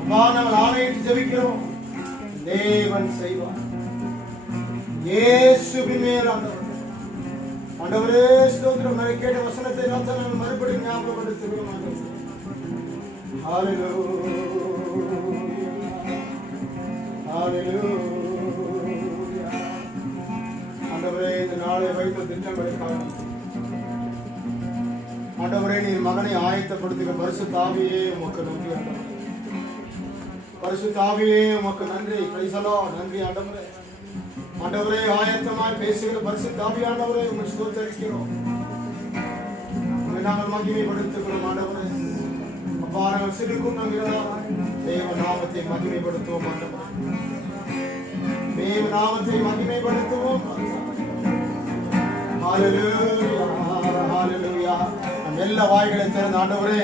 அப்பா நாங்கள் ஆணையிட்டு ஜெபிக்கிறோம், தேவன் செய்வார். இயேசுவின் மேல் ஆண்டவரே ஸ்தோத்திரம். நான் கேட்ட வசனத்தை நாங்கள் மறுபடியும் ஞாபகப்படுத்துகிறோம் ஆண்டவரே. ஹல்லேலூயா, ஹல்லேலூயா. ஆண்டவரே இந்த நாளை வைத்த திட்டங்களுக்காக ஆண்டவரே நீர் மகனை ஆயத்தப்படுத்துகிற பரிசுத்த ஆவியே உமக்கு நன்றி ஆண்டவரே. பரிசுத்த ஆவியே உமக்கு நன்றி. Praise the Lord. நன்றி ஆண்டவரே. ஆண்டவரே ஆயத்தமாய் பேசுகிற பரிசுத்த ஆவியானவரே உம்மை ஸ்தோத்திரிக்கிறோம். உம்மை நாங்கள் மகிமைப்படுத்துகிறோம் ஆண்டவரே. அப்பா நாங்கள் சிறு கூட்டங்களா தேவ நாமத்தை மகிமைப்படுத்துவோம் ஆண்டவரே. தேவ நாமத்தை மகிமைப்படுத்துவோம். ஹல்லேலூயா, ஹல்லேலூயா. எல்லா வாய்களை திறந்த ஆண்டவரே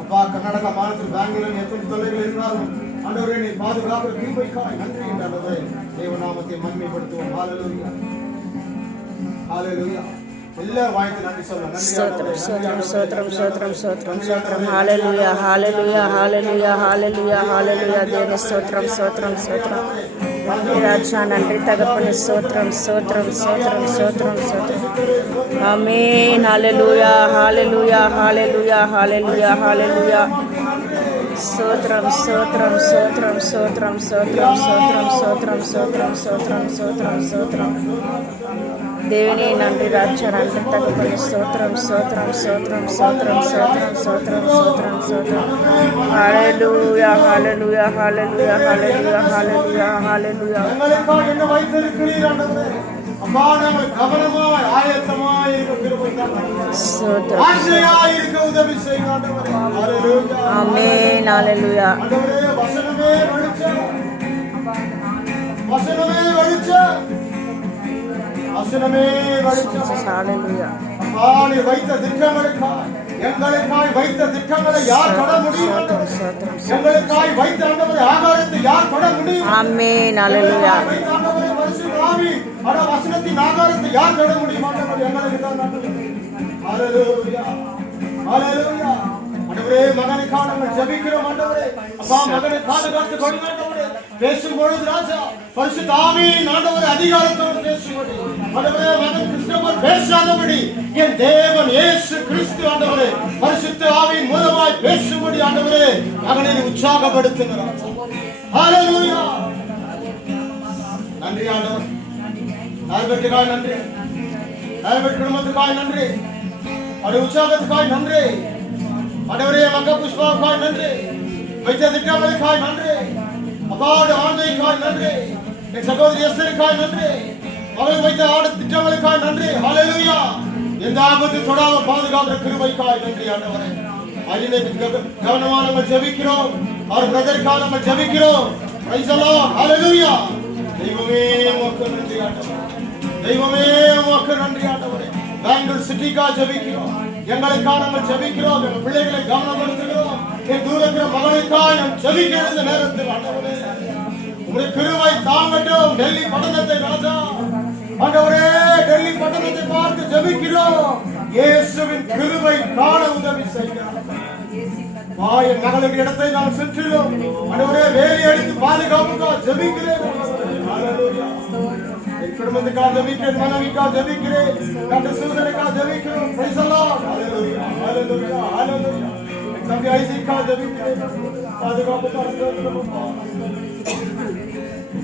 அப்பா கர்நாடகா மாநிலத்தில் பெங்களூரில் எத்தனை தொல்லைகள் இருந்தாலும் ஆண்டவரே நீ பாதுகாக்கிற கிருபைக்காய் நன்றி என்ற ஆண்டவரே தேவ நாமத்தை மகிமைப்படுத்துவோம். ஹல்லேலூயா, ஹல்லேலூயா. எல்லா வாய்க்கு நன்றி சொல்லுங்க. ஸ்தோத்திரம் ஸ்தோத்திரம் ஸ்தோத்திரம் ஸ்தோத்திரம் ஸ்தோத்திரம் ஸ்தோத்திரம். ஹல்லேலூயா, ஹல்லேலூயா, ஹல்லேலூயா, ஹல்லேலூயா, ஹல்லேலூயா. தேவனே ஸ்தோத்திரம் ஸ்தோத்திரம் ஸ்தோத்திரம். ராஜா நன்றி தகப்பனே. ஸ்தோத்திரம் ஸ்தோத்திரம் ஸ்தோத்திரம் ஸ்தோத்திரம் ஸ்தோத்திரம். ஆமென். ஹல்லேலூயா, ஹல்லேலூயா, ஹல்லேலூயா, ஹல்லேலூயா, ஹல்லேலூயா. ஸ்தோத்திரம் ஸ்தோத்திரம் ஸ்தோத்திரம் ஸ்தோத்திரம் ஸ்தோத்திரம் ஸ்தோத்திரம் ஸ்தோத்திரம் ஸ்தோத்திரம் ஸ்தோத்திரம் ஸ்தோத்திரம் ஸ்தோத்திரம். தேவனே நன்றி ராஜா நன்றி தகப்பனே. ஸ்தோத்திரம் ஸ்தோத்திரம் ஸ்தோத்திரம் ஸ்தோத்திரம் ஸ்தோத்திரம் ஸ்தோத்திரம் ஸ்தோத்திரம் ஸ்தோத்திரம். ஹல்லேலூயா, ஹல்லேலூயா, ஹல்லேலூயா, ஹல்லேலூயா, ஹல்லேலூயா, ஹல்லேலூயா. எங்களுக்காக என்ன வைத்திருக்கிறீர் ஆண்டவரே. அப்பா நாங்கள் கவனமாய் ஆயத்தமாய் இருக்க கிருபை தாரும். ஸ்தோத்திரம். ஆசையாய் இருக்க உதவி செய்யுங்க ஆண்டவரே. ஹல்லேலூயா. ஆமென். ஹல்லேலூயா. ஆண்டவரே வசனமே வெளிச்சம், வசனமே வெளிச்சம், வசனமே வெளிச்சம். ஹல்லேலூயா. அப்பா நீ வைத்த திட்டங்களுக்காய் எங்களுக்காய் வைத்த திட்டங்களை யார் தொட முடியும்? எங்களுக்காய் வைத்த ஆண்டவரே ஆகாரத்தை யார் தொட முடியும்? ஆமென். ஹல்லேலூயா. வைத்த ஆண்டவரே பரிசுத்த ஆவி அட வசனத்தின் ஆகாரத்தை யார் தொட முடியும்? ஆண்டவரே எங்களுக்கு தான் ஆண்டவரே. ஹல்லேலூயா, ஹல்லேலூயா. ஆண்டவரே மகனுக்காக நாங்கள் ஜெபிக்கிறோம் ஆண்டவரே. அப்பா மகனை பாதுகாத்து கொள்ளுங்க ஆண்டவரே. பேசும் பொழுது ராஜா பரிசுத்த ஆவியின் ஆண்டவரே அதிகாரத்தோடு பேசும்படி ஆண்டவரே மகன் கிறிஸ்துவர் பேசாதபடி என் தேவன் இயேசு கிறிஸ்து ஆண்டவரே பரிசுத்த ஆவியின் மூலமாய் பேசும்படி ஆண்டவரே மகனை உற்சாகப்படுத்துங்க ராஜா. ஹல்லேலூயா. நன்றி ஆண்டவர். ஆல்பர்ட்டுக்காய் நன்றி, ஆல்பர்ட் குடும்பத்துக்காய் நன்றி, அவருடைய உற்சாகத்துக்காய் நன்றி ஆண்டவரே. மக புஷ்பாவுக்காய் நன்றி, வைத்த திட்டங்களுக்காய் நன்றி, அப்பாவுடைய ஆண்டைக்காய் நன்றி, என் சகோதரி எஸ்தருக்காய் நன்றி, அவர்கள் வைத்த ஆடு திட்டங்களுக்காய் நன்றி. ஹல்லேலூயா. எந்த ஆபத்து தொடாம பாதுகாக்கிற கிருபைக்காய் நன்றி ஆண்டவரே. அஜினை கவனமா நம்ம ஜெபிக்கிறோம். அவர் பிரதருக்காக நம்ம ஜெபிக்கிறோம். Praise the lord. ஹல்லேலூயா. தெய்வமே உமக்கு நன்றி ஆண்டவரே. தெய்வமே உமக்கு நன்றி ஆண்டவரே. பெங்களூர் சிட்டிக்காக ஜெபிக்கிறோம். எங்களுக்காக நம்ம ஜெபிக்கிறோம். எங்கள் பிள்ளைகளை கவனப்படுத்துகிறோம். என் தூரக்கிற மகளுக்காக நாம் ஜெபிக்கிற இந்த நேரத்தில் ஆண்டவரே உம்முடைய கிருபை தாங்கட்டும். டெல்லி பட்டணத்தை ராஜா ஆண்டவரே டெல்லி பட்டணத்தை பார்த்து ஜெபிக்கிறோம். இயேசுவின் கிருபை காண உதவி செய்கிறோம். என் மகளுக்கு இடத்தை நாம் சென்றோம் ஆண்டவரே. வேலி அடித்து பாதுகாப்புக்காக ஜெபிக்கிறேன். ஹல்லேலூயா. என் குடும்பத்துக்காக ஜெபிக்கிறேன், மனைவிக்காக ஜெபிக்கிறேன், டாக்டர் சூசனுக்காக ஜெபிக்கிறோம். Praise the lord. Hallelujah, hallelujah, ஹல்லேலூயா. என் தம்பி ஐசீக்காக ஜெபிக்கிறேன், பாதுகாப்புக்காக ஜெபிக்கிறோம்.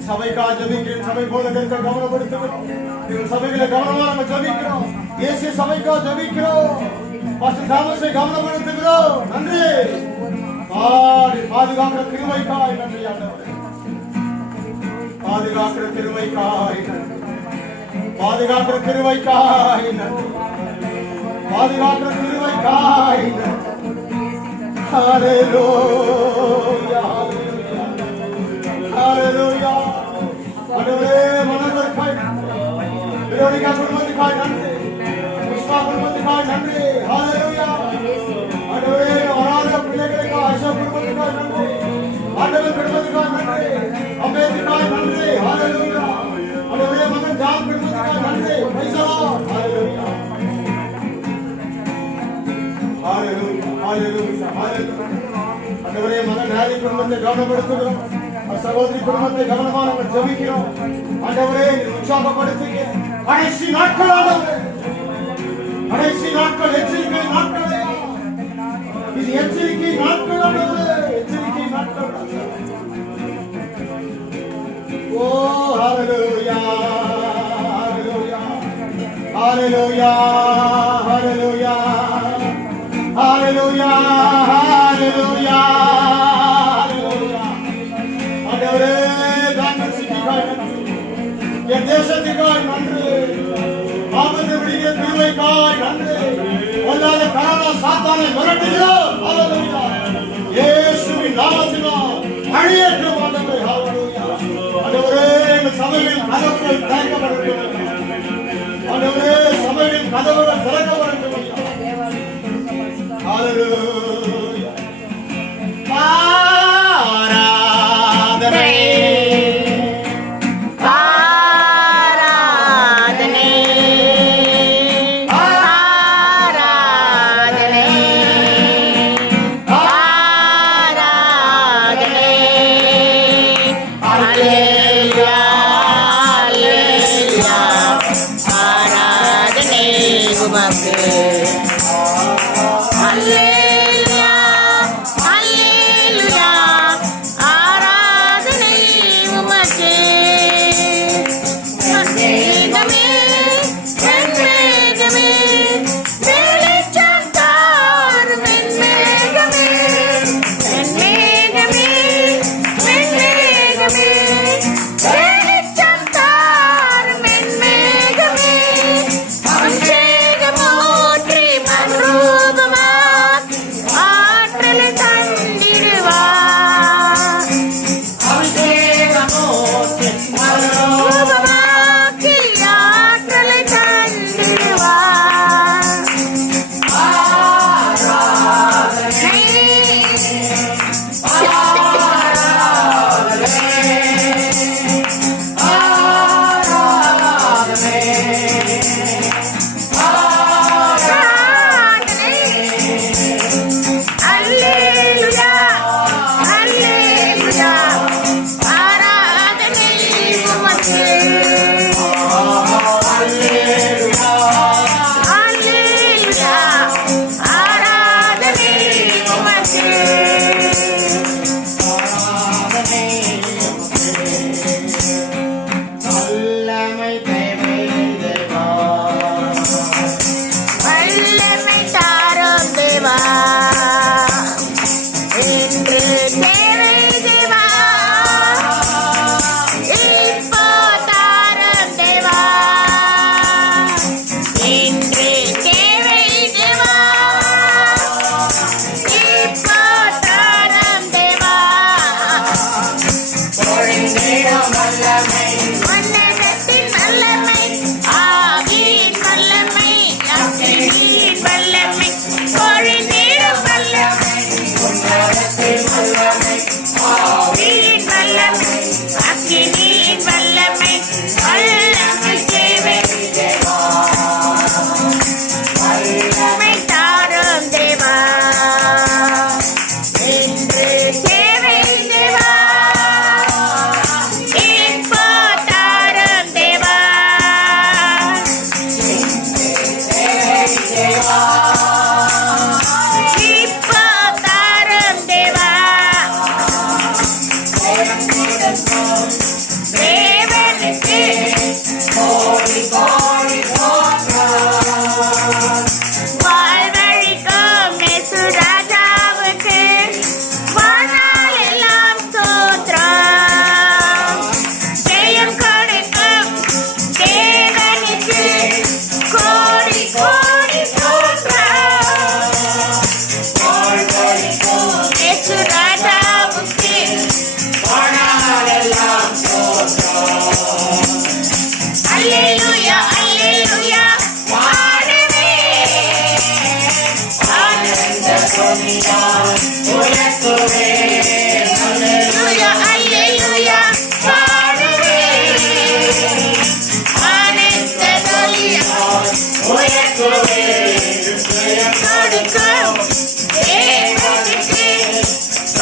சபைக்காக ஜெபிக்கிறேன், சபை போதகர்களை கவனப்படுத்துகிறோம். சபைகளை கவனமா நம்ம ஜெபிக்கிறோம். இயேசு சபைக்காக ஜெபிக்கிறோம். பாஸ்டர் தாமஸை கவனப்படுத்துகிறோம். நன்றி. பாதுகாக்கிற கிருபைக்காய் நன்றி ஆண்டவரே. பாதுகாக்கிற கிருபைக்காய் நன்றி, பாதுகாக்கிற கிருபைக்காய் நன்றி, பாதுகாக்கிற கிருபைக்காய் நன்றி. ஹல்லேலூயா, ஹல்லேலூயா. ஆண்டவரே மனதிற்காய் நன்றி, விரோதிகா குடும்பத்துக்காய் நன்றி, புஷ்பா குடும்பத்துக்காய் நன்றி. ஹல்லேலூயா. ஆண்டவரே வராத பிள்ளைகளுக்காக அசோக் குடும்பத்துக்காய் நன்றி, ஆண்டவர் குடும்பத்துக்காய் நன்றி, அம்பேத்கருக்காய் நன்றி. ஹல்லேலூயா. ஆண்டவரே மகன் ஜான் குடும்பத்துக்காய் நன்றி. Praise the lord. Hallelujah, hallelujah, hallelujah, hallelujah. மகன் ஹாரி குடும்பத்தை கவனப்படுத்துகிறோம். சகோதரி குடும்பத்தை கவனமா நாங்கள் ஜெபிக்கிறோம். ஆண்டவரே உற்சாகப்படுத்துங்க. கடைசி நாட்கள் ஆண்டவரே, கடைசி நாட்கள் எச்சரிக்கை நாட்கள். இது எச்சரிக்கை நாட்கள் ஆண்டவரே, எச்சரிக்கை நாட்கள். ஓ ஹalleluya, ஹalleluya, ஹalleluya, ஹalleluya, ஹalleluya, ஹalleluya. ஆண்டவரே தாங்கசிக்காய் நன்றி, என் தேசத்துக்காய் நன்றி, ஆபத்துடைய கிருபைக்காய் நன்றி. ஒல்லாத கரான சாத்தானை விரட்டுகிறோம். ஹalleluya, இயேசுவின் நாமத்தினால் அழியட்டும். ஆண்டவரே ஹalleluya. ஆண்டவரே எங்கள் சபையின் கதவுகள் திறக்கப்படட்டும். ஆண்டவரே சபையின் கதவுகள் திறக்கப்படட்டும். ஹalleluya. ஆராதனை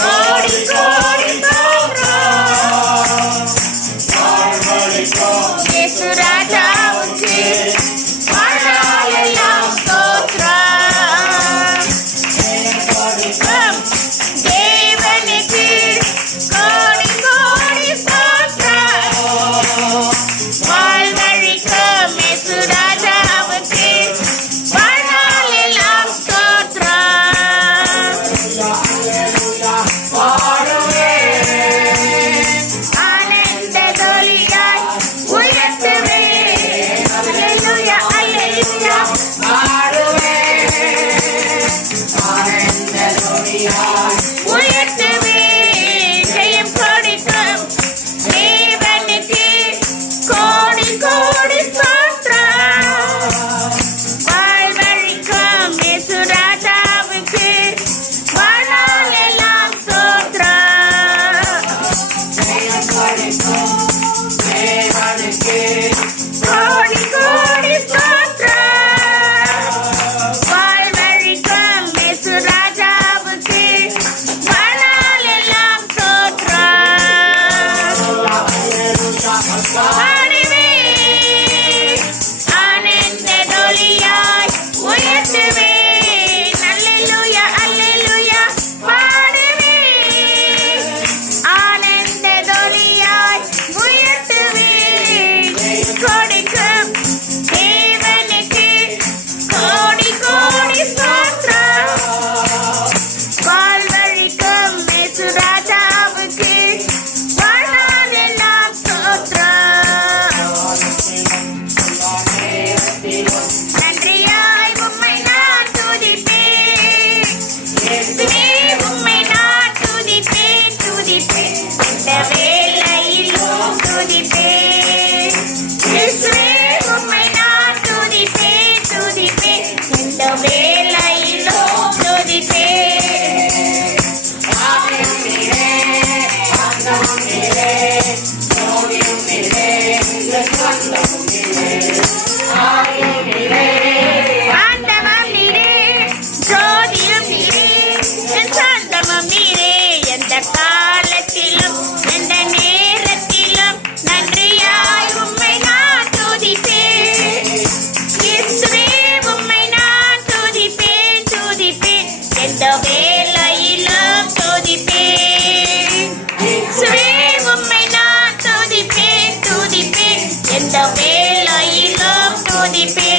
Oh ஆனந்த தொலியாய் உயர்த்துவேன். அல்லேலூயா, அல்லேலூயா. உயர்த்துவேன். ஜெயம் கொடுக்கும் தேவனுக்கு கோடி கோடி ஸ்தோத்திரம். வாழ்வழிக்கும் இயேசு ராஜாவுக்கு வாழ்நாள் எல்லாம் ஸ்தோத்திரம். கோடி கோடி ஸ்தோத்திரம். வாழ்வழிக்கும் இயேசு ராஜாவுக்கு வாழ்நாள் எல்லாம் ஸ்தோத்திரம். பாடுவேன். ஆனந்த தொலியாய் உயர்த்துவேன். அல்லேலூயா, அல்லேலூயா. பாடுவேன். ஆனந்த தொலியாய் உயர்த்துவேன். கொடுக்கும் தேவனுக்கு கோடி கோடி ஸ்தோத்திரம். வாழ்வழிக்கும் இயேசு ராஜாவுக்கு வாழ்நாள் எல்லாம் ஸ்தோத்திரம். நன்றியாய் உம்மை நான் துதிப்பேன். இயேசுவே உம்மை நான் துதிப்பேன், துதிப்பேன். இந்த வேளையிலும் துதிப்பேன். இயேசுவே உம்மை நான் துதிப்பேன், துதிப்பேன். இந்த வேளையிலும் துதிப்பேன். ஆண்டவம் நீரே, ஜோதியும் நீரே, என் சாந்தமும் நீரே. எந்த காலத்திலும் எந்த நேரத்திலும் நன்றியாய் உம்மை நான் துதிப்பேன். இயேசுவே உம்மை நான் துதிப்பேன், துதிப்பேன். எந்த வேளையிலும் துதிப்பேன். இயேசுவே உம்மை நான் துதிப்பேன், துதிப்பேன். எந்த வேளையிலும் துதிப்பேன்.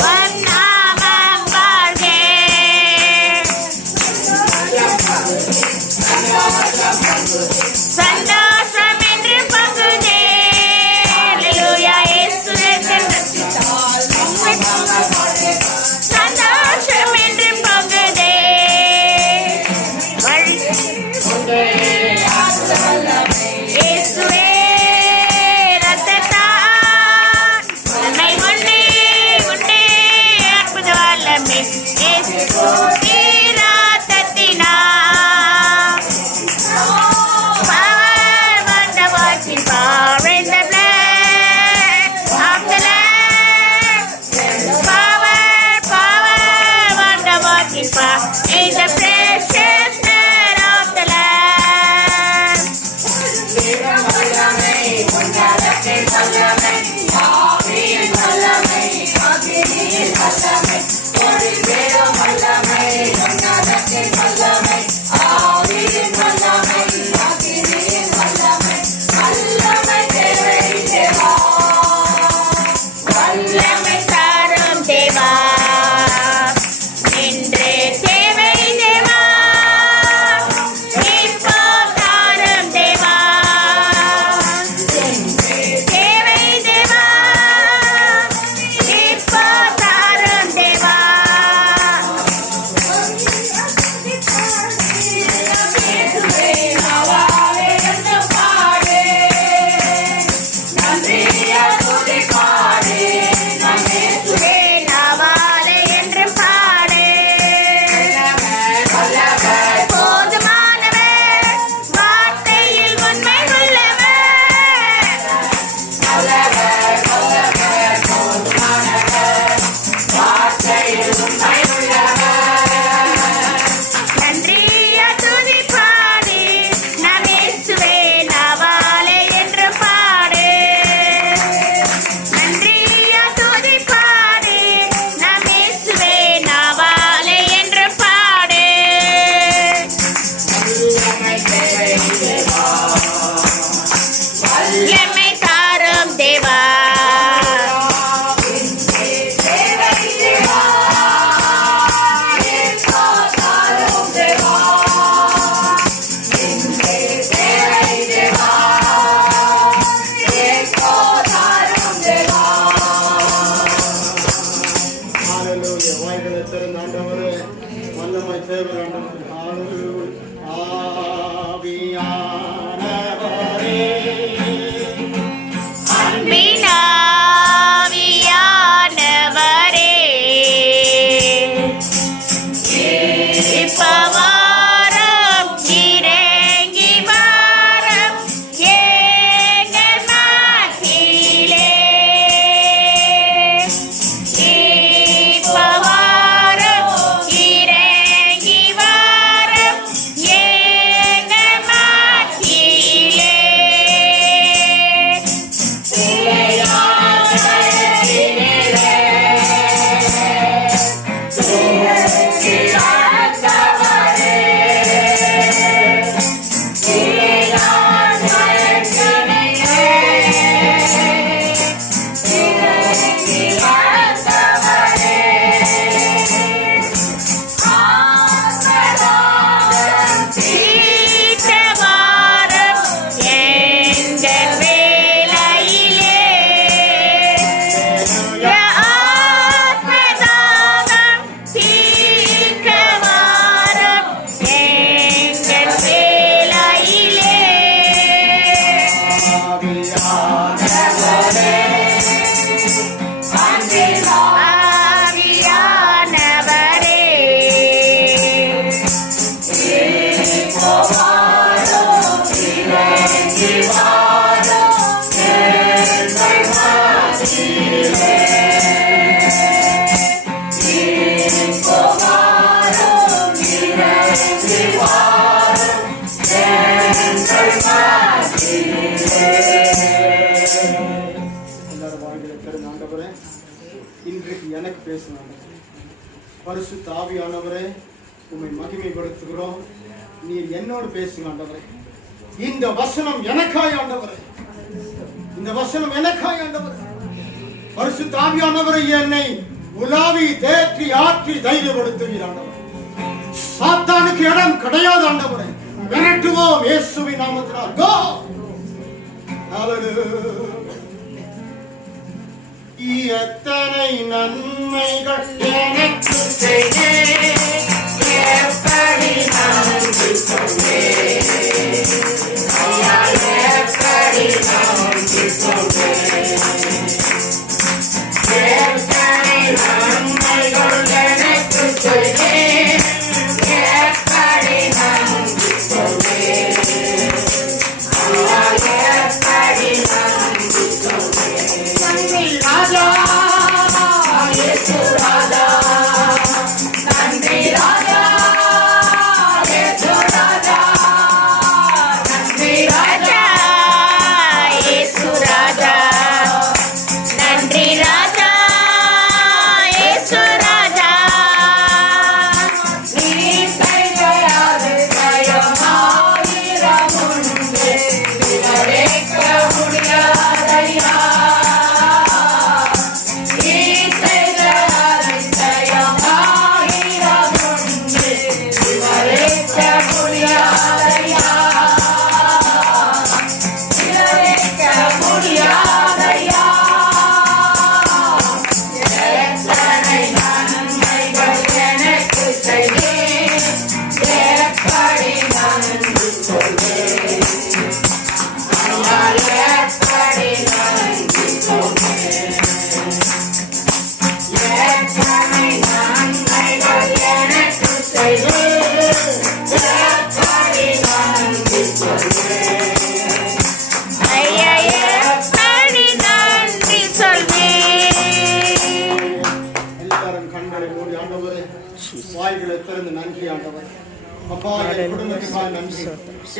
உன் நாமம் வாழ்க. சந்தோஷம் என்று பங்குதே. அல்லேலூயா, இயேசுவே சந்தோஷம் என்று பங்குதே. இயேசுவே ரத்தத்தான் நன்மை உண்டே, உண்டே அற்புத வல்லமை. இயேசுவே ரத்தத்தினால் எல்லாரும் வாய்களை திறந்து ஆண்டவரே இன்றைக்கு எனக்கு பேசுங்க. பரிசுத்த ஆவியானவரே உம்மை மகிமைப்படுத்துகிறோம். நீர் என்னோடு பேசுங்க ஆண்டவரே. இந்த வசனம் எனக்காய் ஆண்டவரே, இந்த வசனம் எனக்காய் ஆண்டவரே. பரிசுத்த ஆவியானவரே என்னை உலாவி தேற்றி ஆற்றி தைரியப்படுத்துவீர் ஆண்டவரே. சாத்தானுக்கு இடம் கிடையாது ஆண்டவரே. விரட்டுவோம் இயேசுவின் நாமத்தினால். கோ ஹalleluya. எத்தனை நன்மைகள் எனக்கு செய்தீர், எப்படி நன்றி சொல்வேன், ஐயா எப்படி நன்றி சொல்வேன். எத்தனை நன்மைகள் எனக்கு செய்தீர், எப்படி நன்றி சொல்வேன், ஐயா எப்படி நன்றி சொல்வேன். நன்றி ராஜா இயேசு ராஜா, நன்றி ராஜா இயேசு ராஜா, நன்றி ராஜா இயேசு ராஜா, நன்றி ராஜா இயேசு ராஜா. நீ செய்த அதிசயமாயிரம் உண்டு, விவரிக்க முடியாதையா. நீ செய்த அதிசயமாயிரம் உண்டு, விவரிக்க முடியாதையா, விவரிக்க முடியாதையா. எத்தனை நன்மைகள் எனக்கு செய்தீர், எப்படி நன்றி சொல்வேன், ஐயா எப்படி நன்றி சொல்வேன். எத்தனை நன்மைகள் எனக்கு செய்தீர், எப்படி நன்றி சொல்வேன், ஐயா எப்படி நன்றி சொல்வேன். எல்லாரும் கண்களை மூடி ஆண்டவரே வாய்களை திறந்து நன்றி ஆண்டவர். அப்பா என் குடும்பத்துக்காய் நன்றி,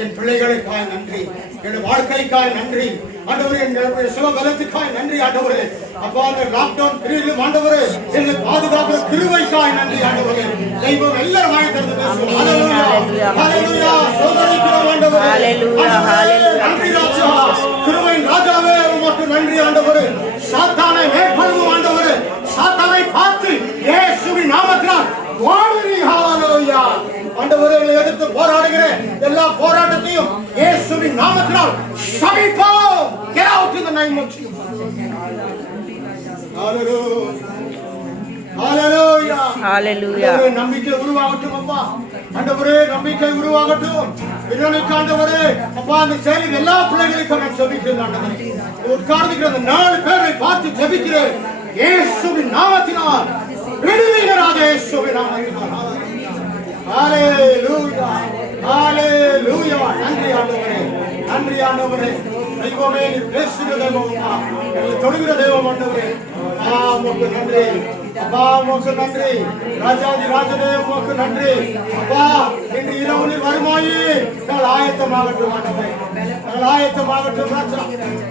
என் பிள்ளைகளுக்காய் நன்றி, என் வாழ்க்கைக்காய் நன்றி ஆண்டவரே, எங்களுடைய சுகபலத்துக்காய் நன்றி ஆண்டவரே. அப்பா அந்த லாக்டவுன் பீரியடிலும் ஆண்டவரே என்னை பாதுகாக்கிற கிருபைக்காய் நன்றி ஆண்டவரே. தெய்வம் எல்லாரும் வாய் திறந்து பேசுவோம். ஹalleluya ஹalleluya. சோதரிக்கிறோம் ஆண்டவரே. ஹalleluya ஹalleluya. நன்றி ராஜா, கிருபையின் ராஜாவே உமக்கு நன்றி ஆண்டவரே. சாத்தானை மேற்கொள்ளும் ஆண்டவரே, சாத்தானை பார்த்து இயேசுவின் நாமத்தினால் வாழுறி. ஹalleluya. ஆண்டவரே எதிர்த்து போராடுகிற எல்லா போராட்டத்தையும் இயேசுவின் நாமத்தினால் சபிப்போம். Get out in the name of Jesus. Hallelujah. Hallelujah. Hallelujah. நம்பிக்கை உருவாகட்டும் அப்பா. ஆண்டவரே நம்பிக்கை உருவாகட்டும். விரோதிக்கு ஆண்டவரே அப்பா அந்த செயலில் எல்லா பிள்ளைகளுக்கும் நான் ஜெபிக்கிறேன் ஆண்டவரே. உட்கார்ந்திருக்கிற அந்த 4 பேரை பார்த்து ஜெபிக்கிறேன் இயேசுவின் நாமத்தினால். விடுவீராக இயேசுவின் நாமத்தினால். ஹalleluya ஹalleluya. நன்றி ஆண்டவரே, நன்றி ஆண்டவரே. தெய்வமே நீ பேசுகிற தெய்வம், எங்களை தொடுகிற தெய்வம் ஆண்டவரே. உமக்கு நன்றி அப்பா, உமக்கு நன்றி ராஜாதி ராஜனே, உமக்கு நன்றி அப்பா. இன்று இரவு வருமாயி நாங்கள் ஆயத்தமாகட்டும் ஆண்டவரே, நாங்கள் ஆயத்தமாகட்டும் ராஜா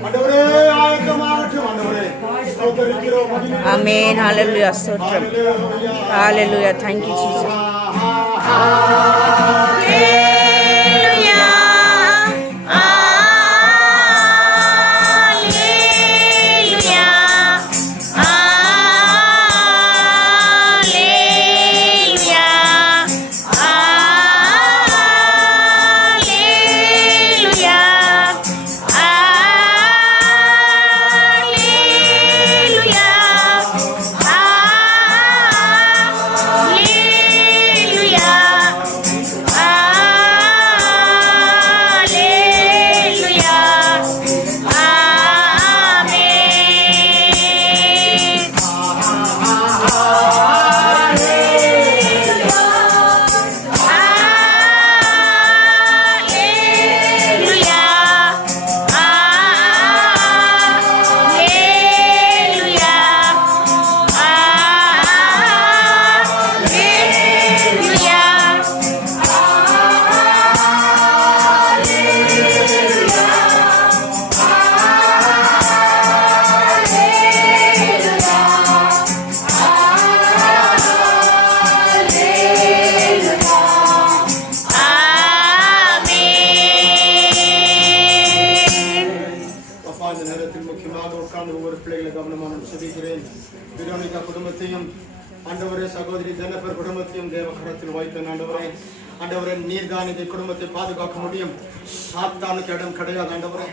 ஆண்டவரே, ஆயத்தமாகட்டும் ஆண்டவரே. ஸ்தோத்திரிக்கிறோம். Amen. Hallelujah. Stotram. Hallelujah. Thank you, Jesus. Hallelujah. Hallelujah. உட்கார்ந்து ஒவ்வொரு பிள்ளைகளை கவனமாக நான் செபிக்கிறேன். விரோனிகா குடும்பத்தையும் ஆண்டவரே, சகோதரி ஜெனபர் குடும்பத்தையும் தேவ கரத்தில் வைத்தேன். ஆண்டவரே நீர்தான் இந்த குடும்பத்தை பாதுகாக்க முடியும். சாத்தானுக்கு இடம் கிடையாது ஆண்டவரே,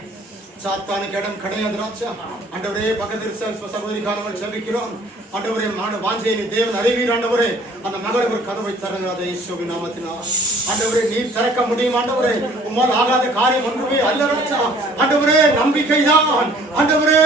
சாத்தானுக்கு இடம் கிடையாது ராஜா. ஆண்டவரே, பக்கத்தில் சகோதரி காலங்கள் செபிக்கிறோம். ஆண்டவரே, வாஞ்சையை தேவன் அறிவீர். ஆண்டவரே, அந்த மகளுக்கு ஒரு கதவை தருகிறாத இயேசுவின் நாமத்தினால். ஆண்டவரே, நீர் திறக்க முடியும். ஆண்டவரே, உம்மால் ஆகாத காரியம் ஒன்றுமே அல்ல ராஜா. ஆண்டவரே, நம்பிக்கைதான். ஆண்டவரே,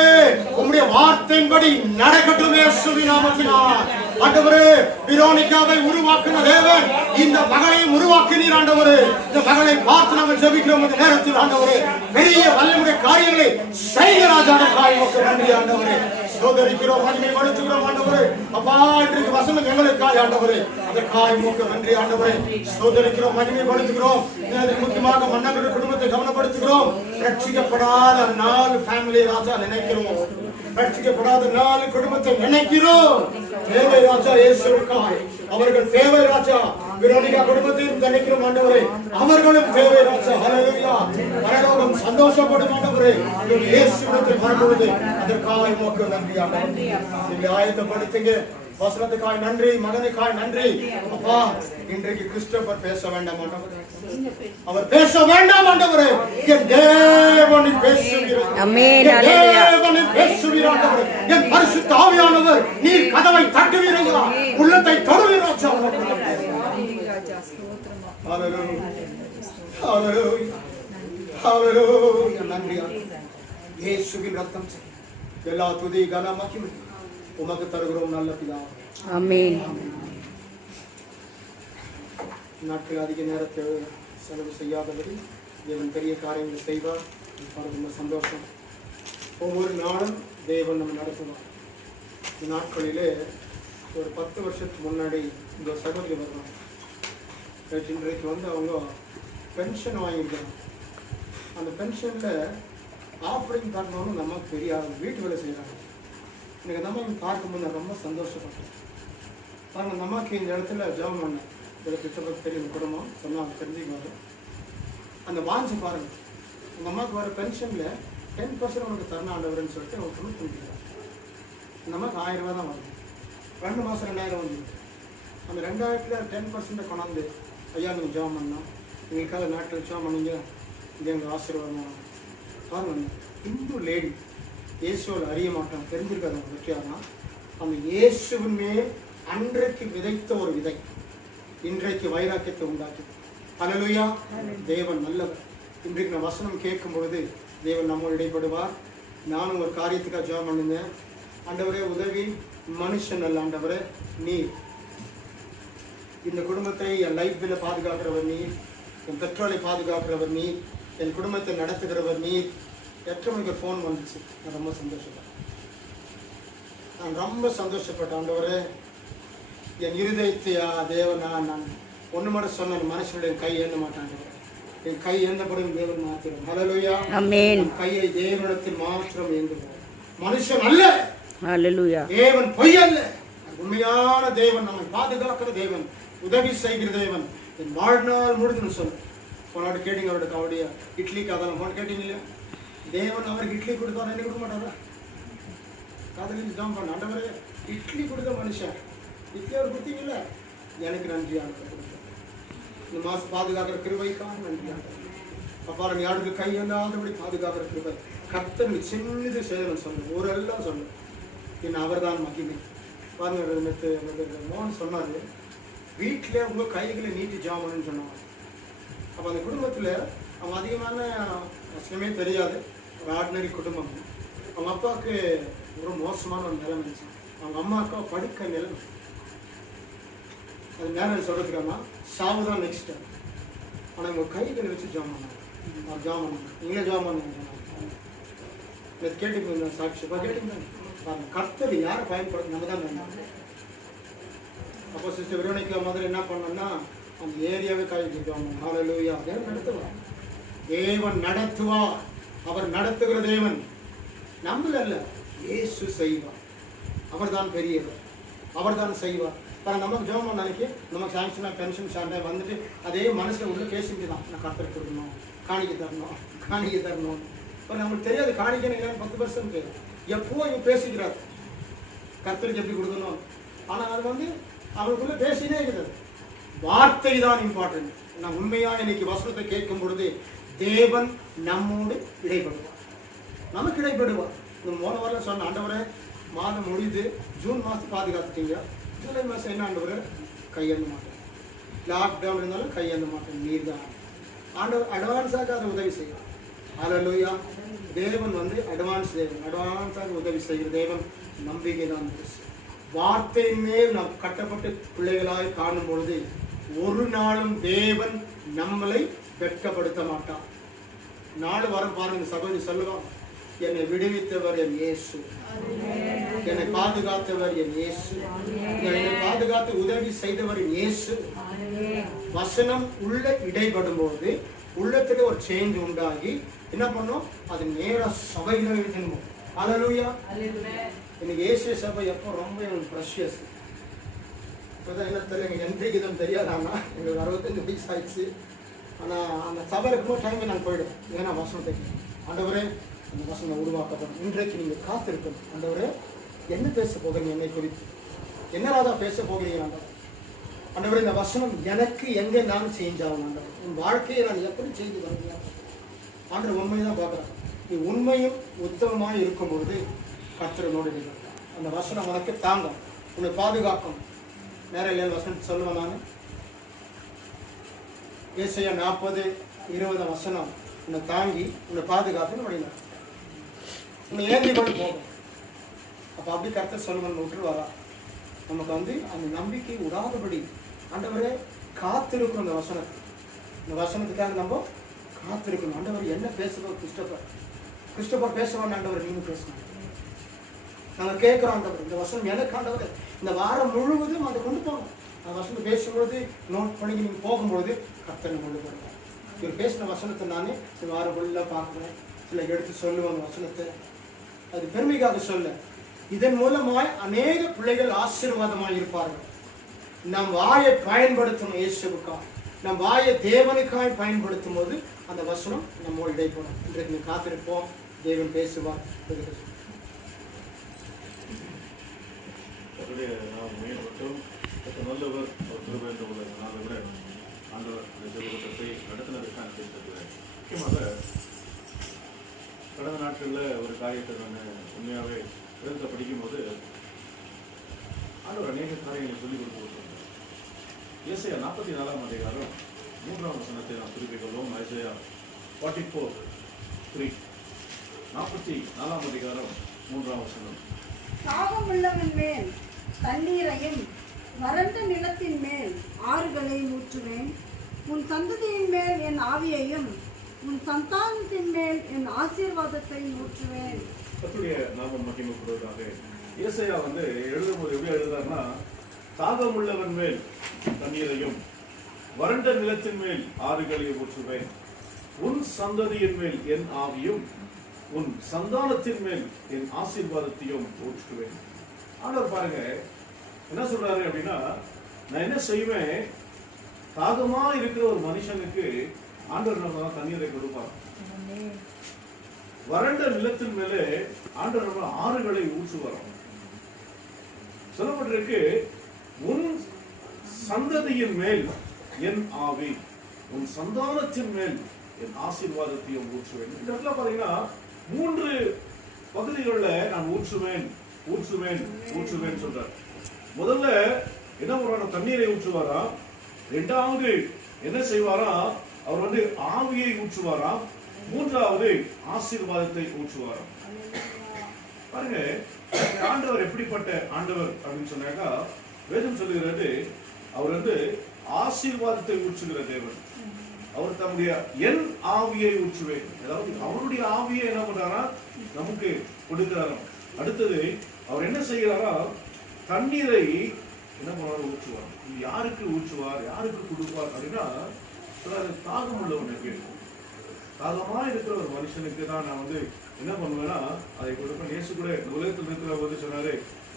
உம்முடைய வார்த்தையின்படி நடக்கட்டும் இயேசுவின் நாமத்தினால். ஆண்டவரே, விரோனிகாவை உருவாக்கின தேவன் இந்த மகளையும் உருவாக்கினீர். ஆண்டவரே, இந்த மகளை பார்த்து நாங்கள் ஜெபிக்கிறோம். இந்த நேரத்தில் ஆண்டவரே, பெரிய வல்லமுடைய காரியங்களை செய்ய ராஜான காய்மக்கு நன்றி. ஆண்டவரே, சோதரிக்கிறோம், மகிமைப்படுத்துகிறோம். ஆண்டவரே, அப்பா, இன்றைக்கு வசனம் எங்களுக்காய் ஆண்டவரே, அதற்காய் மூக்க நன்றி. ஆண்டவரே, சோதரிக்கிறோம், மகிமைப்படுத்துகிறோம். முக்கியமாக மன்னர்கள் குடும்பத்தை கவனப்படுத்துகிறோம். ரட்சிக்கப்படாத 4 ஃபேமிலி ராஜா நினைக்கிறோம். ரட்சிக்கப்படாத 4 குடும்பத்தை நினைக்கிறோம். தேவை ராஜா இயேசுவுக்காய் அவர்கள் தேவை ராஜா. விரோனிகா குடும்பத்தையும் நினைக்கிறோம் ஆண்டவரே, அவர்களும் தேவை ராஜா. ஹல்லேலூயா. பரலோகம் சந்தோஷப்படும் ஆண்டவரே, இயேசுவிடத்தில் வரும்போது அதற்காக உமக்கு நன்றி ஆண்டவரே. நீங்க ஆயத்தப்படுத்துங்க. வசனத்துக்காய் நன்றி, மகனுக்காய் நன்றி. அப்பா, இன்றைக்கு கிறிஸ்டோபர் பேச வேண்டாம் ஆண்டவரே, அவர் பேச வேண்டாம் ஆண்டவரே. என் தேவனை பேசுகிறார். ஆமென். ஹல்லேலூயா. தேவனை பேசுகிறார் ஆண்டவரே. என் பரிசுத்த ஆவியானவர் நீர் கதவை தட்டுவீரையா, உள்ளத்தை தொடுவீர் ராஜா. ஹல்லேலூயா. ஹல்லேலூயா. ஹல்லேலூயா. நன்றி ஆண்டவரே. இயேசுவின் ரத்தம் எல்லா துதி கன மகிமை உமக்கு தருகிறோம் நல்ல பிதாவே. ஆமென். நாட்கள் அதிக நேரத்தை செலவு செய்யாதபடி தேவன் பெரிய காரியங்களை செய்வார். ரொம்ப சந்தோஷம். ஒவ்வொரு நாளும் தேவன் நம்ம நடத்துவார். இந்த நாட்களிலே ஒரு 10 வருஷத்துக்கு முன்னாடி இந்த சகோதரி வருவாங்க. இன்றைக்கு அவங்க பென்ஷன் வாங்கியிருக்காங்க. அந்த பென்ஷனில் ஆஃபரிங் தரணும்னு நமக்கு தெரியாது. வீட்டு வேலை செய்கிறாங்க. எனக்கு நம்ம இங்கே பார்க்கும்போது நான் ரொம்ப சந்தோஷப்பட்டேன். பாருங்கள், நமக்கு இந்த இடத்துல ஜெபம் பண்ணேன். இதில் கிட்டத்தட்ட தெரியும் குடும்பம் சொன்னால் தெரிஞ்சுக்குவாரு. அந்த வாஞ்சி பாருங்கள், அந்த அம்மாவுக்கு வர பென்ஷனில் 10% உனக்கு தரண ஆண்டவர்னு சொல்லிட்டு அவங்க தொண்ணூற்றி முடிக்கிறார். அந்த அம்மாவுக்கு 1000 ரூபா தான் வருது. 2 மாதம் 2000 வந்து அந்த 2000ல் 10% கொண்டாந்து, ஐயா நீங்கள் ஜெபம் பண்ணோம், எங்களுக்காக நாட்டில் ஜெபம் பண்ணீங்க, இது எங்கள் ஆசீர்வாதம். பாருங்கள், இந்து லேடி இயேசுவில் அறிய மாட்டோம், தெரிஞ்சிருக்காது அவங்க வெற்றியானா. அந்த இயேசுவின் மேல் அன்றைக்கு விதைத்த ஒரு விதை இன்றைக்கு வைராக்கியத்தை உண்டாக்கி. ஹல்லேலூயா. தேவன் நல்லவர். இன்றைக்கு நான் வசனம் கேட்கும் பொழுது தேவன் நம்மோடு இடைப்படுவார். நானும் ஒரு காரியத்துக்காக ஜெபம் பண்ணுங்க. ஆண்டவரே உதவி, மனுஷன் அல்ல ஆண்டவரே, நீர் இந்த குடும்பத்தை என் லைஃப் பில்லை பாதுகாக்கிறவர் நீர், என் பெட்ரோலை பாதுகாக்கிறவர் நீர், என் குடும்பத்தை நடத்துகிறவர் நீர். 8 மணிக்கு ஃபோன் வந்துச்சு. நான் ரொம்ப சந்தோஷப்பட்டேன். ஆண்டவரே, என் இருதயத்தையா தேவனா, நான் ஒன்று மட்டும் சொன்ன மனுஷனுடைய கை ஏந்த மாட்டாங்க. என் கை ஏந்தப்படும் தேவன் மாத்திரம். ஹல்லேலூயா. ஆமென். கையை தேவனிடத்தில் மாத்திரம் ஏந்துவோம். மனுஷன் அல்ல. ஹல்லேலூயா. தேவன் பொய் அல்ல. உண்மையான தேவன், நம்மை பாதுகாக்கிற தேவன், உதவி செய்கிற தேவன். என் வாழ்நாள் முழுதுன்னு சொல்லு. போனோட கேட்டீங்க, அவரோட கவடியா இட்லிக்கு அதெல்லாம் போன கேட்டீங்க இல்லையா? தேவன் அவருக்கு இட்லி கொடுத்தாரு, என்ன கொடுக்க மாட்டாரா? காதலிச்சு ஜாம் பண்ண ஆண்டவரே, இட்லி கொடுத்த மனுஷன், இட்லி அவர் கொடுத்தீங்கல்ல, எனக்கு நன்றியாக கொடுத்தேன். இந்த மாதம் பாதுகாக்கிற கிருபைக்காக நன்றியாக. அப்பா, நீ யாருக்கு கை வந்தாதபடி பாதுகாக்கிற கிருபை கர்த்தர் சின்னது செய்யணும் சொல்லு, ஊரெல்லாம் சொல்லு. என்ன அவர் தான் மகிமை. பாருங்க, மோகன் சொன்னார், வீட்டில் உங்கள் கைகளை நீட்டி ஜாமன்னு சொன்னாங்க. அப்போ அந்த குடும்பத்தில் அவங்க அதிகமான வசனமே தெரியாது, ஒரு ஆர்டினரி குடும்பம். அவங்க அப்பாவுக்கு ஒரு மோசமான ஒரு நிலைமை இருந்துச்சு. அவங்க அம்மாவுக்கு படுக்க நிலைமை. அது நேரம் சொல்கிறதுக்காமா சாவு தான் நெக்ஸ்ட். ஆனால் உங்கள் கைகளை வச்சு ஜாம் பண்ணாங்க. அவர் ஜாம் பண்ணாங்க, நீங்களே ஜாம் பண்ணுங்க. கேட்டுக்கோங்க, சாட்சி கேட்டுங்க. கர்த்தர் யாரை பயன்படுத்த நம்ம தான் வேணும். அப்போ சிஸ்டர் விரோனிகா மாதிரி என்ன பண்ணோம்னா அந்த ஏரியாவே காய்ச்சிருக்காங்க. ஹல்லேலூயா. தேவன் நடத்துவார், தேவன் நடத்துவார். அவர் நடத்துகிற தேவன் நம்மள அல்ல, இயேசு செய்வார். அவர் தான் பெரியவர், அவர் தான் செய்வார். நமக்கு ஜெபம் பண்ண நாளைக்கு நமக்கு சாங்ஷனாக பென்ஷன் சாண்டை வந்துட்டு அதே மனசில் உள்ள பேசிட்டு தான், நான் கர்த்தருக்கு கொடுக்கணும், காணிக்கை தரணும், காணிக்கை தரணும். இப்போ நம்மளுக்கு தெரியாது காணிக்கை 10%. எப்பவும் இவங்க பேசிக்கிறார் கர்த்தருக்கு எப்படி கொடுக்கணும். ஆனா அது அவங்களுக்குள்ள பேசினே இருக்கிறது. வார்த்தை தான் இம்பார்ட்டன்ட். நான் உண்மையா இன்னைக்கு வசனத்தை கேட்கும் பொழுது தேவன் நம்மோடு இடைப்படுவார், நமக்கு இடைப்படுவார். இந்த போன வாரம் சொன்ன ஆண்டவரே மாதம் முடியுது, ஜூன் மாதம் பாதுகாத்துட்டீங்க, ஜூலை மாதம் என்ன ஆண்டவரை கையெழுந்த மாட்டேன், லாக்டவுன் இருந்தாலும் கையெழுந்த மாட்டேன், நீர் தான் ஆண்டவர் அட்வான்ஸாக அதை உதவி செய்யும். ஹல்லேலூயா. தேவன் அட்வான்ஸ் தேவன், அட்வான்ஸாக உதவி செய்கிற தேவன். நம்பிக்கை தான் வார்த்தையின் மேல் நாம் கட்டப்பட்ட பிள்ளைகளாய் காணும் பொழுது ஒரு நாளும் தேவன் நம்மளை வெட்கப்படுத்த மாட்டார். நாலு வாரம் பாருங்க, சகோதரி சொல்லுவான், என்னை விடுவித்தவர் என் இயேசு, என்னை பாதுகாத்தவர் என் இயேசு, என்னை பாதுகாத்து உதவி செய்தவர் என் இயேசு. வசனம் உள்ள இடைப்படும் போது உள்ளத்துக்கு ஒரு சேஞ்ச் உண்டாகி என்ன பண்ணோம், அது நேர சபையில இருக்கணும். ஹல்லேலூயா. எனக்கு இயேசு சபை எப்போ ரொம்ப எனக்கு ப்ரெஷியஸ். இப்போதான் என்ன தெரியல, என்றைக்கு இதுன்னு தெரியாது. ஆனால் எங்களுக்கு 65 வயசு ஆயிடுச்சு. ஆனால் அந்த சபை இருக்கும்போது டைமே நான் போயிடுவேன். ஏன்னா வசனத்தை ஆண்டவரே அந்த வசனம் உருவாக்கப்படும். இன்றைக்கு நீங்கள் காத்திருக்கணும். ஆண்டவரே என்ன பேச போகிறீங்க, என்னை குறித்து என்னராதா பேச போகிறீங்க ஆண்டவரே, இந்த வசனம் எனக்கு எங்கே நான் சேஞ்ச் ஆகணும் ஆண்டவர், உன் வாழ்க்கையை நான் எப்படி செய்து வருவீங்க ஆண்டவர். உண்மைதான் பார்க்குறேன். நீ உண்மையும் உத்தமமாக இருக்கும்பொழுது கர்த்தரோடு இருக்கிறார். அந்த வசனம் உனக்கு தாங்கும், உன்னை பாதுகாக்கும். நேரம் இல்லையா வசனம் சொல்லுவேன் நான். ஏசாயா 40:20 வசனம் உன்னை தாங்கி உன்னை பாதுகாப்புன்னு வழினா உன்னை ஏந்தி கொண்டு போகும். அப்போ அப்படி கர்த்தர் சொல்லுவேன் விட்டுருவாரா? நமக்கு அந்த நம்பிக்கை விடாதபடி ஆண்டவரே காத்திருக்கணும். இந்த வசனத்துக்காக நம்ம காத்திருக்கணும். ஆண்டவர் என்ன பேசுவோம், கிறிஸ்டோபர் பேசுவான். ஆண்டவர் நீங்க பேசணும், நாங்கள் கேட்குறோம். ஆண்டவர் இந்த வசனம் எனக்கு ஆண்டவர் இந்த வாரம் முழுவதும் அதை கொண்டு போகணும். அந்த வசனம் பேசும்பொழுது நோட் பண்ணி நீங்கள் போகும்பொழுது கர்த்தனை கொண்டு போகிறேன். இவர் பேசின வசனத்தை நானே சில வாரம் ஃபுல்லாக பார்க்குறேன், சில எடுத்து சொல்லுவாங்க வசனத்தை. அது பெருமைக்காக சொல்ல, இதன் மூலமாய் அநேக பிள்ளைகள் ஆசீர்வாதமாக இருப்பார்கள். நம் வாயை பயன்படுத்தணும் இயேசுவுக்காக, நம் வாயை தேவனுக்காய் பயன்படுத்தும் போது அந்த வசனம் நம்மோடு இடைப்படும். இன்றைக்கு நீ காத்திருப்போம், தேவன் பேசுவார். நல்லவர் அவர் கிருபை என்று உள்ளதை விட ஆண்டவர் அந்த ஜெபக்கூட்டத்தை நடத்தினதற்கான முக்கியமாக கடந்த நாட்களில் ஒரு காரியத்தை நான் உண்மையாகவே எழுத படிக்கும்போது ஆண்டவர் அநேக காரியங்களை சொல்லிக் கொடுத்துருந்தார். ஏசாயா 44ஆம் அதிகாரம் 3ஆம் வசனத்தை நாம் குறிப்பிட்டுக் கொள்வோம். ஏசாயா 44:3 44ஆம் அதிகாரம் 3ஆம் வசனம். தாகம் உள்ளவன் மேல் தண்ணீரையும் வறண்ட நிலத்தின் மேல் ஆறுகளையும் ஊற்றுவேன். உன் சந்ததியின் மேல் என் ஆவியையும் உன் சந்தானத்தின் மேல் என் ஆசீர்வாதத்தை ஊற்றுவேன். கர்த்தருடைய நாமம் மகிமைப்படுவதாக. ஏசாயா எழுதும்போது எப்படி எழுதுறாருன்னா, தாகம் உள்ளவன் மேல் தண்ணீரையும் வறண்ட நிலத்தின் மேல் ஆறுகளையும் ஊற்றுவேன். உன் சந்ததியின் மேல் என் ஆவியும் உன் சந்தானத்தின் மேல் என் ஆசீர்வாதத்தையும் ஊற்றுவேன். ஆண்டவர் பாருங்க என்ன சொல்றாரு அப்படின்னா, நான் என்ன செய்வேன், தாகமா இருக்கிற ஒரு மனுஷனுக்கு ஆண்டவர் நம்ம தண்ணீரை கொடுப்பார். வறண்ட நிலத்தின் மேலே ஆண்டவர் நம்ம ஆறுகளை ஊற்றுவார். சொல்லப்பட்டிருக்கு, உன் சந்ததியின் மேல் என் ஆவி உன் சந்தானத்தின் மேல் என் ஆசீர்வாதத்தையும் ஊற்றுவேன். இந்த இடத்துல பாத்தீங்கன்னா 3 பகுதிகளில் நான் ஊற்றுவேன் ஊற்றுவேன் ஊற்றுவேன் சொல்றார். முதல்ல என்ன பண்ணுவாரா, தண்ணீரை ஊற்றுவாரா. இரண்டாவது என்ன செய்வாரா, அவர் ஆவியை ஊற்றுவாரா. மூன்றாவது ஆசீர்வாதத்தை ஊற்றுவாரா. பாருங்க ஆண்டவர் எப்படிப்பட்ட ஆண்டவர் அப்படின்னு சொன்னாக்கா, வேதம் சொல்லுகிறது அவர் ஆசீர்வாதத்தை ஊற்றுகிற தேவன். அவர் தம்முடைய என் ஆவியை ஊற்றுவேன், அதாவது அவருடைய ஆவியை என்ன பண்றாரா நமக்கு கொடுக்கிறாரா. அடுத்தது அவர் என்ன செய்கிறாரா, தண்ணீரை என்ன பண்ணுவார், ஊற்றுவார். யாருக்கு ஊற்றுவார், யாருக்கு கொடுப்பார் அப்படின்னா, தாகம் உள்ளவனுக்கு, தாகமா இருக்கிற ஒரு மனுஷனுக்கு தான் நான் என்ன பண்ணுவேன்னா அதை கொடுப்பேன். இயேசு கூட உலகத்தில் இருக்கிற சொன்னாரு,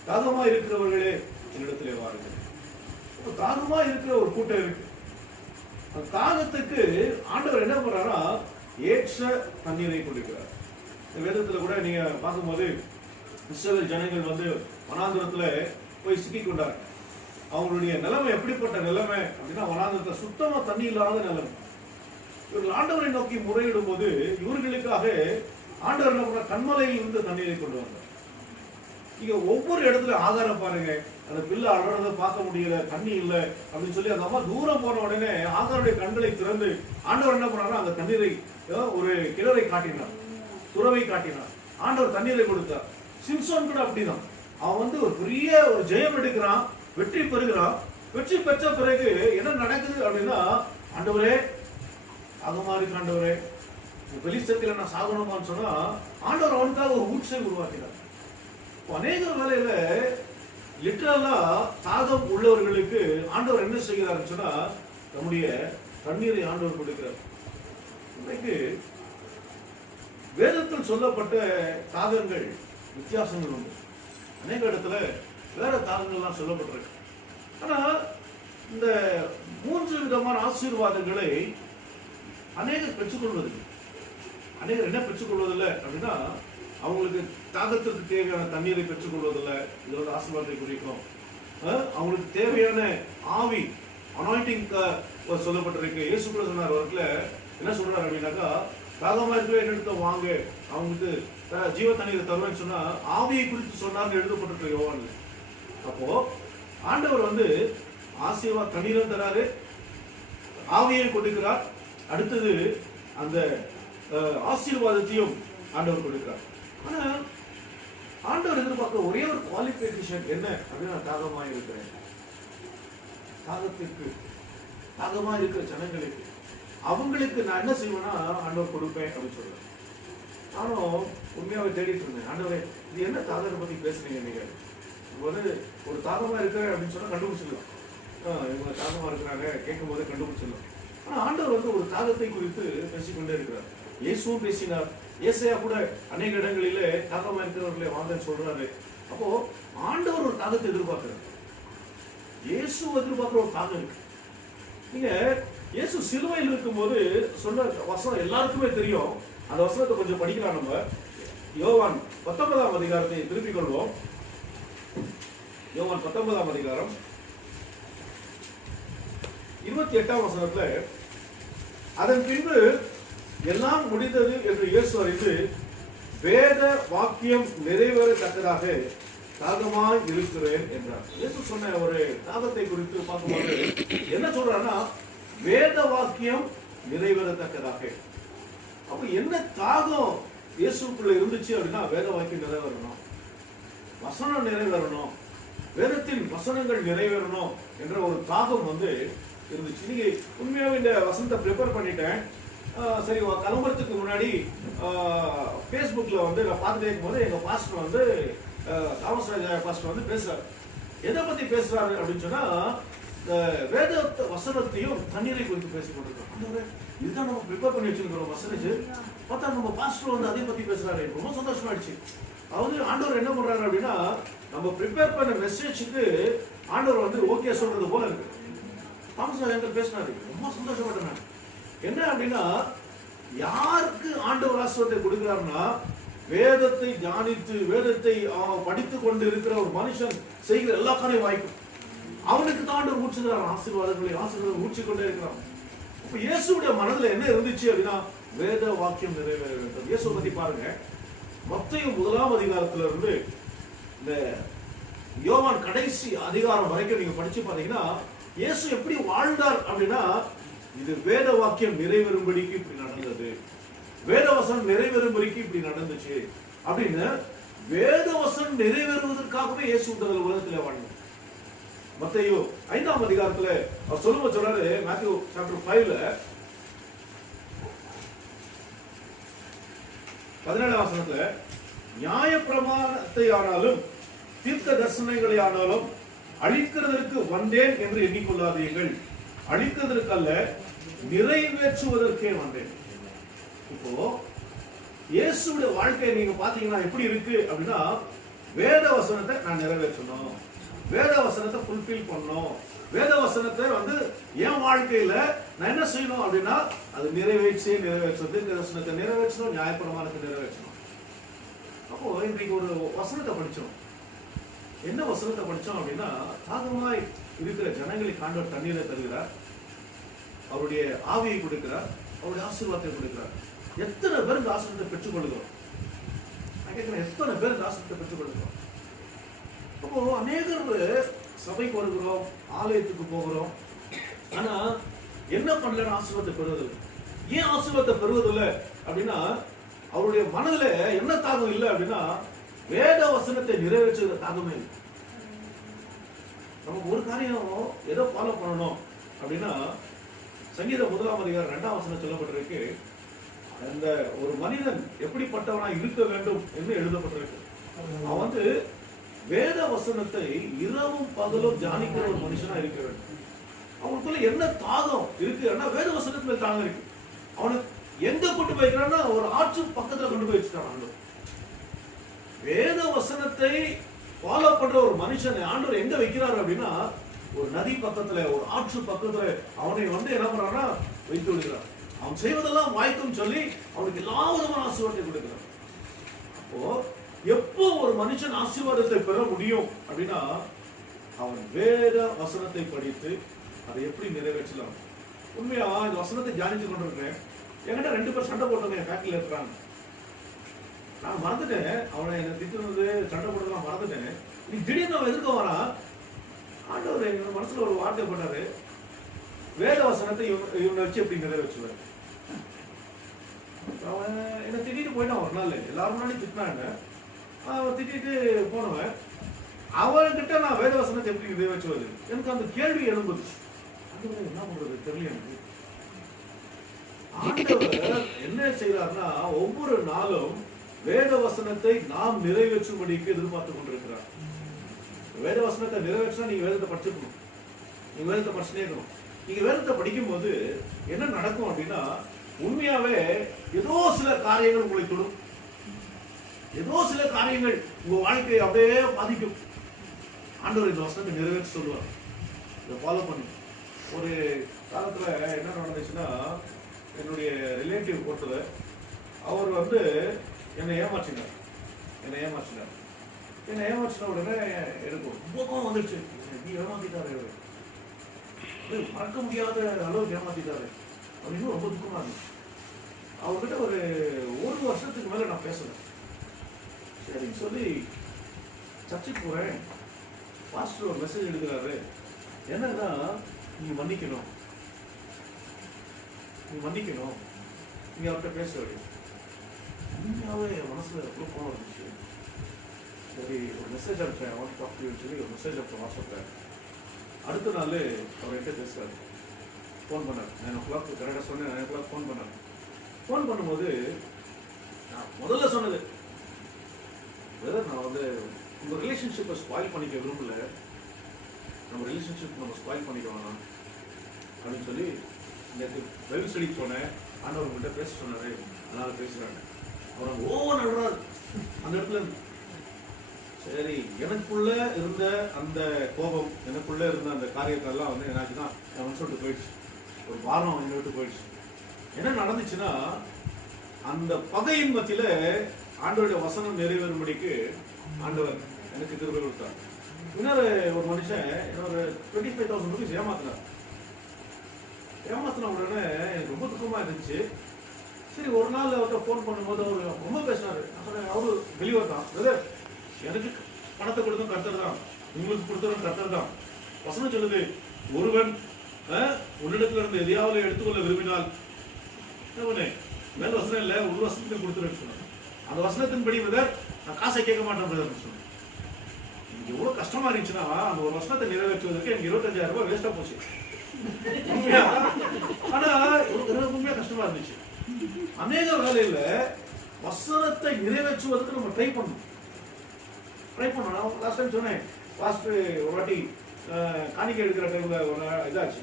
தாகமா இருக்கிறவர்களே என்னிடத்திலே வாருங்கள். தாகமா இருக்கிற ஒரு கூட்டம் இருக்கு. அந்த தாகத்துக்கு ஆண்டவர் என்ன பண்றாரா, ஏற்ற தண்ணீரை கொடுக்கிறார். வேதத்துல கூட நீங்க பார்க்கும்போது இஸ்ரவேல் ஜனங்கள் வந்து வனாந்திரத்துல போய் சிக்கிக் கொண்டாங்க. அவங்களுடைய நிலைமை எப்படிப்பட்ட நிலைமை அப்படின்னா, வனாந்திரத்துல சுத்தமா தண்ணி இல்லாத நிலைமை. இவர்கள் ஆண்டவரை நோக்கி முறையிடும் போது இவர்களுக்காக ஆண்டவர் என்ன பண்ண, கண்மலையில் இருந்து தண்ணீரை கொண்டு வந்தார். இங்க ஒவ்வொரு இடத்துல ஆதாரம் பாருங்க, அந்த பிள்ளை அழறத பார்க்க முடியல, தண்ணி இல்லை அப்படின்னு சொல்லி அந்த அம்மா தூரம் போன உடனே ஆகாருடைய கண்களை திறந்து ஆண்டவர் என்ன பண்ணாரு, அந்த தண்ணீரை ஒரு கிணறை காட்டினார், துறவை காட்டினார். ஆண்டவர் தண்ணீரை கொடுத்தார். சிம்சோன் கூட அப்படிதான். அவன் வந்து ஒரு பெரிய ஒரு ஜெயம் எடுக்கிறான், வெற்றி பெறுகிறான். வெற்றி பெற்ற பிறகு என்ன நடக்குது அப்படின்னா, ஆண்டவரே ஆகமா இருக்கு, ஆண்டவரே பெலிஸ்தர்களை நான் சாகணுமான்னு சொன்னா ஆண்டவர் அவனுக்காக ஒரு ஊற்றை உருவாக்கினார். அநேக வேலையில லிட்டரலா தாகம் உள்ளவர்களுக்கு ஆண்டவர் என்ன செய்கிறாருன்னு சொன்னா, நம்முடைய தண்ணீரை ஆண்டவர் கொடுக்கிறார். இன்றைக்கு வேதத்தில் சொல்லப்பட்ட தாகங்கள் வித்தியாசங்கள் உண்டு. அநேக இடத்துல வேற தாகங்கள்லாம் சொல்லப்பட்டிருக்கு. ஆனா இந்த 3 விதமான ஆசீர்வாதங்களை அநேகர் பெற்றுக்கொள்வதில்லை. அநேகர் என்ன பெற்றுக்கொள்வதில்லை அப்படின்னா, அவங்களுக்கு தாகத்திற்கு தேவையான தண்ணீரை பெற்றுக்கொள்வதில்லை. இது வந்து ஆசீர்வாதத்தை குறிக்கும். அவங்களுக்கு தேவையான ஆவி அனாயிண்டிங் சொல்லப்பட்டிருக்கு. இயேசு கூட சொன்னார், அவர்களை என்ன சொல்றாரு அப்படின்னாக்கா, தாகமா இருக்கிற என்னிடத்தை வாங்க, அவங்களுக்கு ஜீவ தண்ணீரை தருவேன்னு சொன்னா ஆவியை குறித்து சொன்னார்னு எழுதப்பட்டிருக்கு யோவான்ல. அப்போ ஆண்டவர் வந்து ஆசீர்வாத தண்ணீரும் தராரு, ஆவியை கொடுக்கிறார். அடுத்தது அந்த ஆசீர்வாதத்தையும் ஆண்டவர் கொடுக்கிறார். ஆனா ஆண்டவர் எதிர்பார்க்க ஒரே ஒரு குவாலிஃபிகேஷன் என்ன அப்படின்னா, தாகமா இருக்கிறேன். தாகமா இருக்கிற ஜனங்களுக்கு அவங்களுக்கு நான் என்ன செய்வேன்னா ஆண்டவர் கொடுப்பேன் அப்படின்னு சொல்றேன். நானும் உண்மையாவே தேடிட்டு இருந்தேன், ஆண்டவரே இது என்ன தாகத்தை பத்தி பேசுறீங்க நீங்க? வந்து ஒரு தாகமா இருக்கிறேன் அப்படின்னு சொன்னா கண்டுபிடிச்சிடலாம், இவங்க தாகமா இருக்கிறாங்க கேட்கும் போதே கண்டுபிடிச்சிடலாம். ஆனா ஆண்டவர் வந்து ஒரு தாகத்தை குறித்து பேசிக்கொண்டே இருக்கிறார். இயேசுவும் பேசினார். ஏசாயா கூட அநேக இடங்களிலே தாகமா இருக்கிறவர்களே வாங்கன்னு சொல்றாரு. அப்போ ஆண்டவர் ஒரு தாகத்தை எதிர்பார்க்கிறார். இயேசு எதிர்பார்க்கிற ஒரு தாகம் இருக்கு. நீங்க இயேசு சிலுவையில் இருக்கும்போது சொன்ன வசனம் எல்லாருக்குமே தெரியும். அந்த வசனத்தை கொஞ்சம் படிக்கலாம். நம்ம யோவான் 19ஆம் அதிகாரத்தை திருப்பிக் கொள்வோம். யோவான் 19ஆம் அதிகாரம் 28ஆம் வசனத்துல, அதன் பின்பு எல்லாம் முடிந்தது என்று இயேசு அறிந்து வேத வாக்கியம் நிறைவேறத்தக்கதாக தாகமாய் இருக்கிறேன் என்றார். இயேசு சொன்ன ஒரு தாகத்தை குறித்து பார்க்கும்போது என்ன சொல்றாருன்னா, வேத வாக்கியம் நிறைவேறத்தக்கதாக. அப்ப என்ன தாகம் இயேசுக்குள்ள இருந்துச்சு அப்படின்னா, வேத வாக்கியம் நிறைவேறணும், வசனம் நிறைவேறணும், வேதத்தின் வசனங்கள் நிறைவேறணும் என்ற ஒரு தாகம் வந்து இருந்துச்சு. இன்னைக்கு உண்மையாவே இந்த வசனத்தை ப்ரிப்பேர் பண்ணிட்டேன். சரி, கிளம்புறதுக்கு முன்னாடி ஃபேஸ்புக்ல வந்து நான் பார்த்துட்டே இருக்கும்போது எங்க பாஸ்டர் வந்து தாமஸ் ராஜா பாஸ்டர் வந்து பேசுறாரு. எதை பத்தி பேசுறாரு அப்படின்னு சொன்னா, வேத வசனத்தையும் தண்ணீரை குறித்து பேசிக் கொண்டிருக்கோம். இதுதான் நம்ம ப்ரிப்பேர் பண்ணி வச்சிருக்கிறோம் வசனச்சு. பார்த்தா நம்ம பாஸ்டர் வந்து அதை பத்தி பேசுறாரு. ரொம்ப சந்தோஷமாயிடுச்சு. அதாவது ஆண்டவர் என்ன பண்றாரு அப்படின்னா, நம்ம ப்ரிப்பேர் பண்ண மெசேஜுக்கு ஆண்டவர் வந்து ஓகே சொல்றது போல இருக்கு. தாமஸ் ராஜா பேசினாரு, ரொம்ப சந்தோஷப்பட்டேன். என்ன அப்படின்னா, யாருக்கு ஆண்டவர் ஆசீர்வாதத்தை கொடுக்கிறாருன்னா, வேதத்தை தியானித்து வேதத்தை படித்துக் கொண்டு இருக்கிற ஒரு மனுஷன் செய்கிற எல்லா காரியம் வாய்க்கும் அவனுக்கு தான் ஆண்டவர் ஊற்றுகிறார். ஆசீர்வாதம் ஊற்றிக்கொண்டே இருக்கிறான். அப்ப இயேசுடைய மனதுல என்ன இருந்துச்சு அப்படின்னா, வேத வாக்கியம் நிறைவேற வேண்டும். இயேசு பத்தி பாருங்க, மத்தேயு 1ஆம் அதிகாரத்துல இருந்து இந்த யோவான் கடைசி அதிகாரம் வரைக்கும் நீங்க படிச்சு பாத்தீங்கன்னா, இயேசு எப்படி வாழ்ந்தார் அப்படின்னா, இது வேத வாக்கியம் நிறைவேறும்படிக்கு இப்படி நடந்தது, வேதவசனம் நிறைவேறும்படிக்கு இப்படி நடந்துச்சு அப்படின்னு வேதவசனம் நிறைவேறுவதற்காகவே இயேசு உலகத்துல வாழ்ந்தார். மத்தேயு 5ஆம் அதிகாரத்துல அவர் சொல்றாரு, மேத்யூ சாப்டர் 5ல 17ஆம் வசனத்துல, நியாயப்பிரமாணத்தை ஆனாலும் தீர்க்க தரிசனங்களை ஆனாலும் அழிக்கிறதற்கு வந்தேன் என்று எண்ணிக்கொள்ளாதீர்கள், அழிக்கிறதற்கு அல்ல நிறைவேற்றுவதற்கே வந்தேன். இப்போ இயேசுடைய வாழ்க்கையை நீங்க பாத்தீங்கன்னா எப்படி இருக்கு அப்படின்னா, வேத வசனத்தை நான் நிறைவேற்றணும், வேத வசனத்தை ஃபுல்ஃபில் பண்ணணும், வேத வசனத்தை வந்து என் வாழ்க்கையில நான் என்ன செய்யணும் அப்படின்னா, அது நிறைவேற்றது, தீர்க்க தரிசனத்தை நிறைவேற்றணும், நியாயப்பிரமாணத்தை நிறைவேற்றணும். அப்போ இன்றைக்கு ஒரு வசனத்தை படிச்சோம். என்ன வசனத்தை படிச்சோம் அப்படின்னா, தாகமாய் இருக்கிற ஜனங்களுக்கு ஆண்டவர் தண்ணீரை தருகிறார், அவருடைய ஆவியை கொடுக்கிறார், அவருடைய ஆசீர்வாதத்தை கொடுக்கிறார். எத்தனை பேர் இந்த ஆசீர்வாதத்தை பெற்றுக் கொள்கிறோம்? நான் கேட்கிறேன், எத்தனை பேர் இந்த ஆசீர்வாதத்தை பெற்றுக் கொள்கிறோம்? அப்போ அநேகர் சபைக்கு வருகிறோம், ஆலயத்துக்கு போகிறோம், ஆனா என்ன பண்ணலன்னு ஆசீர்வாதத்தை பெறுவதில்லை. ஏன் ஆசீர்வாதத்தை பெறுவதில்லை அப்படின்னா, அவருடைய மனதுல என்ன தாகம் இல்லை அப்படின்னா, வேத வசனத்தை நிறைவேற்றுகிற தாகமே இல்லை. நமக்கு ஒரு காரியம் எதை ஃபாலோ பண்ணணும் அப்படின்னா, சங்கீத 1 அதிகாரம் 2 வசனம் சொல்லப்பட்டிருக்கு, அந்த ஒரு மனிதன் எப்படிப்பட்டவனா இருக்க வேண்டும் என்று எழுதப்பட்டிருக்கு. அவன் வேத வசனத்தை இரவும் பகலும் தியானிக்கிற ஒரு மனுஷனா இருக்க வேண்டும். அவனுக்குள்ள என்ன தாகம் இருக்கு? வேத வசனத்துல தாகம் இருக்கு. அவனுக்கு எங்க கொண்டு போய்க்கிறான்னா, ஒரு ஆற்று பக்கத்துல கொண்டு போய் வச்சுட்டான். வேத வசனத்தை ஃபாலோ பண்ற ஒரு மனுஷன் ஆண்டவர் எங்க வைக்கிறாரு அப்படின்னா, ஒரு நதி பக்கத்துல, ஒரு ஆற்று பக்கத்துல அவனை என்ன பண்றான்னா வைத்து விடுகிறார். அவன் செய்வதெல்லாம் வாய்க்கும் சொல்லி அவனுக்கு எல்லா விதமான ஆசீர்வாதத்தை கொடுக்கிறார். அப்போ எப்போ ஒரு மனுஷன் ஆசீர்வாதத்தை பெற முடியும் அப்படின்னா, அவன் வேத வசனத்தை படித்து அதை எப்படி நிறைவேற்றலாம். உண்மையா இந்த வசனத்தை தியானித்து கொண்டிருக்கிறேன். என்கிட்ட 2 பேர் சண்டை போட்டவங்க என் ஃபேக்டரியில் இருக்கிறாங்க. நான் மறந்துட்டேன், அவனை என்ன திட்டுறது, சண்டை போட்டதெல்லாம் மறந்துட்டேன். நீ திடீர்னு அவன் எதிர்க்க வரா, ஆண்டவர் எங்க மனசுல ஒரு வார்த்தை போட்டாரு, வேத வசனத்தை இவனை வச்சு எப்படி நிறைவேற்றுவார். அவன் என்ன திட்டிட்டு போயிட்டான். ஒரு நாள் எல்லாரும் முன்னாடி திட்டினாங்க. அவன் திட்டிட்டு போனவன், அவன்கிட்ட நான் வேத வசனத்தை எப்படி நிறைவேற்றுவது, எனக்கு அந்த கேள்வி எழும்புது. என்ன பண்றது தெரியல எனக்கு. ஆண்டவர் என்ன செய்யறாருன்னா, ஒவ்வொரு நாளும் வேத வசனத்தை நாம் நிறைவேற்றும்படிக்கு எதிர்பார்த்து கொண்டிருக்கிறார். வேத வசனத்தை நிறைவேற்றினா நீங்க வேதத்தை படிச்சிருக்கணும், நீங்க வேதத்தை படிச்சுட்டே இருக்கணும். நீங்க வேதத்தை படிக்கும் போது என்ன நடக்கும் அப்படின்னா, உண்மையாவே ஏதோ சில காரியங்கள் உங்களை தொடும், ஏதோ சில காரியங்கள் உங்க வாழ்க்கையை அப்படியே பாதிக்கும். ஆண்டவர் இந்த வசனத்தை நிறைவேற்ற சொல்லுவார். இதை ஃபாலோ பண்ணி ஒரு காலத்துல என்ன நடந்துச்சுன்னா, என்னுடைய ரிலேட்டிவ் ஒருத்தர், அவர் என்னை ஏமாற்றினார். என்னை ஏமாற்றின உடனே எனக்கு ரொம்ப கோவம் வந்துடுச்சு. நீ ஏமாத்திட்டாரு, மறக்க முடியாத அளவுக்கு ஏமாத்திட்டாரு அப்படின்னு ரொம்ப துக்கமா இருந்துச்சு. அவர்கிட்ட ஒரு 1 வருஷத்துக்கு மேல நான் பேசல. சரின்னு சொல்லி சர்ச்சுக்கு போறேன். பாஸ்டர் ஒரு மெசேஜ் எடுக்கிறாரு, என்னன்னா நீங்க மன்னிக்கணும், நீங்க அவர்கிட்ட பேச வேண்டும். உண்மையாவே என் மனசுல எவ்வளவு கோவம் இருந்துச்சு. சரி ஒரு மெசேஜ் அனுப்பிச்சேன், சொல்லி ஒரு மெசேஜ் அனுப்பிச்சேன் வாட்ஸ்அப்ல. அடுத்த நாள் அவர்கிட்ட பேசுறாரு, ஃபோன் பண்ணார். 9 o'clock கரெக்டாக சொன்னேன். 9 o'clock ஃபோன் பண்ணார். ஃபோன் பண்ணும்போது நான் முதல்ல சொன்னது, நான் உங்க ரிலேஷன்ஷிப்பை ஸ்பாயில் பண்ணிக்க விரும்பல, நம்ம ரிலேஷன்ஷிப் நம்ம ஸ்பாயில் பண்ணிக்க வேணாம் அப்படின்னு சொல்லி நேற்று பைபிள் ஸ்டடிக்கு போனேன். ஆண்டவர்கிட்ட பேச சொன்னாரு, அதனால பேசுறாங்க. அவர் ஓவர் நடுறாரு அந்த இடத்துல. சரி, எனக்குள்ள இருந்த அந்த கோபம், எனக்குள்ள இருந்த அந்த காரியத்தெல்லாம் என்னாச்சுன்னா என் மனசு விட்டு போயிடுச்சு. ஒரு வாரம் என்னை விட்டு போயிடுச்சு. என்ன நடந்துச்சுன்னா, அந்த பகையின் மத்தியில ஆண்டவருடைய வசனம் நிறைவேறும்படிக்கு ஆண்டவர் எனக்கு கிருபை கொடுத்தார். இன்னொரு ஒரு மனுஷன் இன்னொரு 25,000 rupees ஏமாத்தினார். ஏமாத்தின உடனே எனக்கு ரொம்ப துக்கமா இருந்துச்சு. சரி ஒரு நாள் அவர்கிட்ட ஃபோன் பண்ணும்போது அவர் ரொம்ப பேசினாரு. நான் சொன்னேன், அவரு வெளியூர் தான், எனக்கு பணத்தை கொடுத்தும் கர்த்தர் தான், உங்களுக்கு கொடுத்ததும் கர்த்தர் தான். வசனம் சொல்லுது, ஒருவன் உன்னிடத்துல இருந்து எதையாவது எடுத்துக்கொள்ள விரும்பினால் மேல வசனம் இல்ல, ஒரு வசனத்தை கொடுத்துருன்னு சொன்னேன். அந்த வசனத்தின்படி நான் காசை கேட்க மாட்டேன் சொன்னேன். எவ்வளவு கஷ்டமா இருந்துச்சுன்னா, அந்த ஒரு வசனத்தை நிறைவேற்றுவதற்கு எனக்கு 25,000 ரூபாய் வேஸ்டா போச்சு. ஆனா உண்மையா கஷ்டமா இருந்துச்சு. அநேக வேலையில வசனத்தை நிறைவேற்றுவதற்கு நம்ம ட்ரை பண்ணணும். லாஸ்ட் டைம் சொன்னேன், லாஸ்ட் ஒரு வாட்டி காணிக்கை எடுக்கிற டைம்ல ஒரு இதாச்சு.